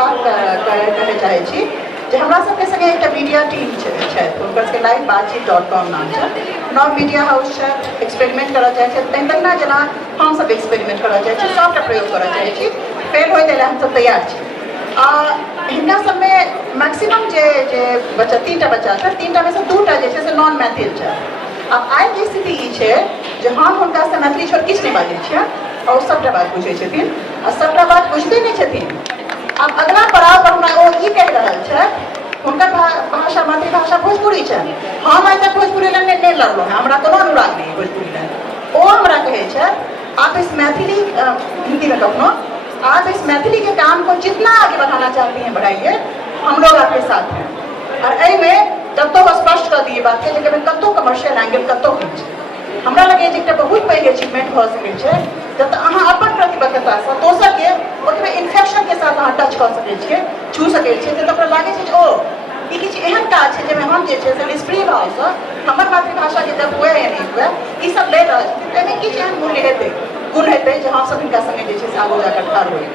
बात कहै चाहै छी जे हमरा सबके संगे एकटा मीडिया टीम छथि, हुनकर सबके लाइव बातचीत.com नाम छै, नव मीडिया हाउस छै, एक्सपेरिमेंट करऽ चाहै छै तहिना जेना हम सब एक्सपेरिमेंट करऽ चाहै छी, सबटा प्रयोग करऽ चाहै छी, फेल होय दै हम सब तैयार छी। हिनका सबमे मैक्सिमम जे बच्चा 3टा बच्चा छै 3टा में से 2टा जे छै से नॉन मैथिल छै। अब आइ के स्थिति ई छै जे हम हुनका से मैथिली छोड़ किछु नहीं बाजै छियै और सबटा बात बुझै छथिन आ सबटा बात बुझते नहीं छथिन। अब अगला पड़ाव पर हमरा ओ ई कहि रहल छै हुनकर भाषा मातृभाषा भोजपुरी छै, हम आइ तक भोजपुरी लए नहीं लड़लहुँ, हमरा कोनो अनुराग नहीं भोजपुरी लए। ओ हमरा कहै छै आप इस मैथिली हिंदी में कखनो आप इस मैथिली के काम को जितना आगे बढ़ाना चाहती हैं बढ़ाइए, हम लोग आपके साथ हैं। और एहिमे तब तो स्पष्ट कर दिए बात है जब कतौ कमर्शियल एंगल कतौ नहीं छै। हमरा लगे जे एकटा बहुत पैघ अचीवमेंट भऽ सकै छै जतऽ अहाँ अपन प्रतिबद्धतासँ दोसरके ओतबे इन्फेक्शन के साथ अहाँ टच कऽ सकै छियै, छू सकै छियै, तऽ ओकरा लागै छै जे ओ ई किछु एहन काज छै जाहिमे हम जे छै से निष्क्रिय भावसँ हमर मातृभाषाके जब हुए या नहीं हुए ई सब ले रहल छथिन ताहिमे किछु एहन मूल्य हेतै गुण हेतै जे हमसब हिनका संगे जे छै से आगू जाकऽ ठाढ़ होइ।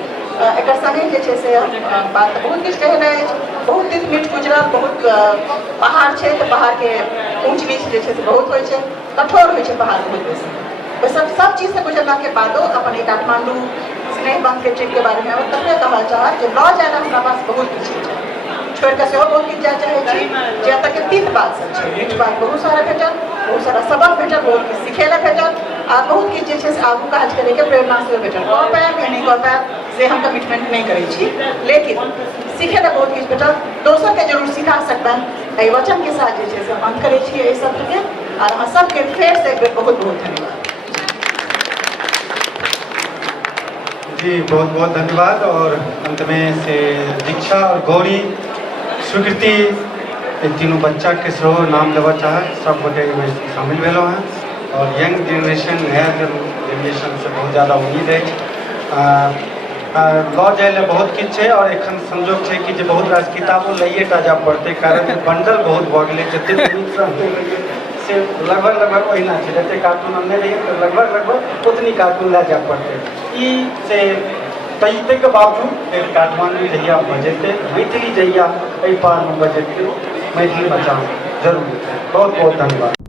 एकर संगे जे छै से बात बहुत किछु कहै अछि, बहुत दिन मीठ गुजरल, बहुत पहाड़ छै तऽ पहाड़के ऊँच नीच जे छै से बहुत होइ छै, कठोर होइ छै पहाड़ बहुत बेसी। ओहि सब चीज से गुजरला के बादो अपन एक काठमांडू स्नेह बंध के ट्रिप के बारे में हम ततबे कहल चाहब जे लऽ जाय हमरा पास बहुत किछु छै, छोड़ि कऽ सेहो बहुत किछु जाय चाहै छी जे एतऽ के 3 बात सब छै। मीठ बात बहुत सारा भेटल, बहुत सारा सबक भेटल, बहुत किछु सिखै लए भेटल आ बहुत किछु जे छै से आगू काज करैके प्रेरणा सेहो भेटल। कऽ पायब या नहीं कऽ पायब से हम कमिटमेंट नहीं करै छी, लेकिन सीखे लए बहुत किछु भेटल, दोसरके जरूर सिखा सकबनि एहि वचन के साथ जे छै से बंद करै छी एहि सत्रके। और अहाँ सबके फेर से एक बेर बहुत बहुत धन्यवाद। जी बहुत बहुत धन्यवाद। और अंत में से दीक्षा और गौरी स्वीकृति तीनों बच्चा के सेहो नाम लेबऽ चाहे सब गोटे शामिल भेलहुँ हैं और यंग जेनरेशन नया जेनरेशन से बहुत ज़्यादा उम्मीद है। लऽ जाए लए बहुत किछु छै और एखन संजोग छै कि जे बहुत रास किताबो लइए टा जाए पड़तै कारण बंडल बहुत भऽ गेलै, जतेक नीकसँ से लगभग ओहिना छै, जतेक कार्टून हम नहि रहिए तऽ लगभग उतनी कार्टून लए जाए पड़तै। ई से ताहिके बावजूद एक काठमांडू जहिया बजेतै मैथिली जहिया एहि पारमे बजेतै मैथिली बचाओ जरूर। बहुत बहुत धन्यवाद।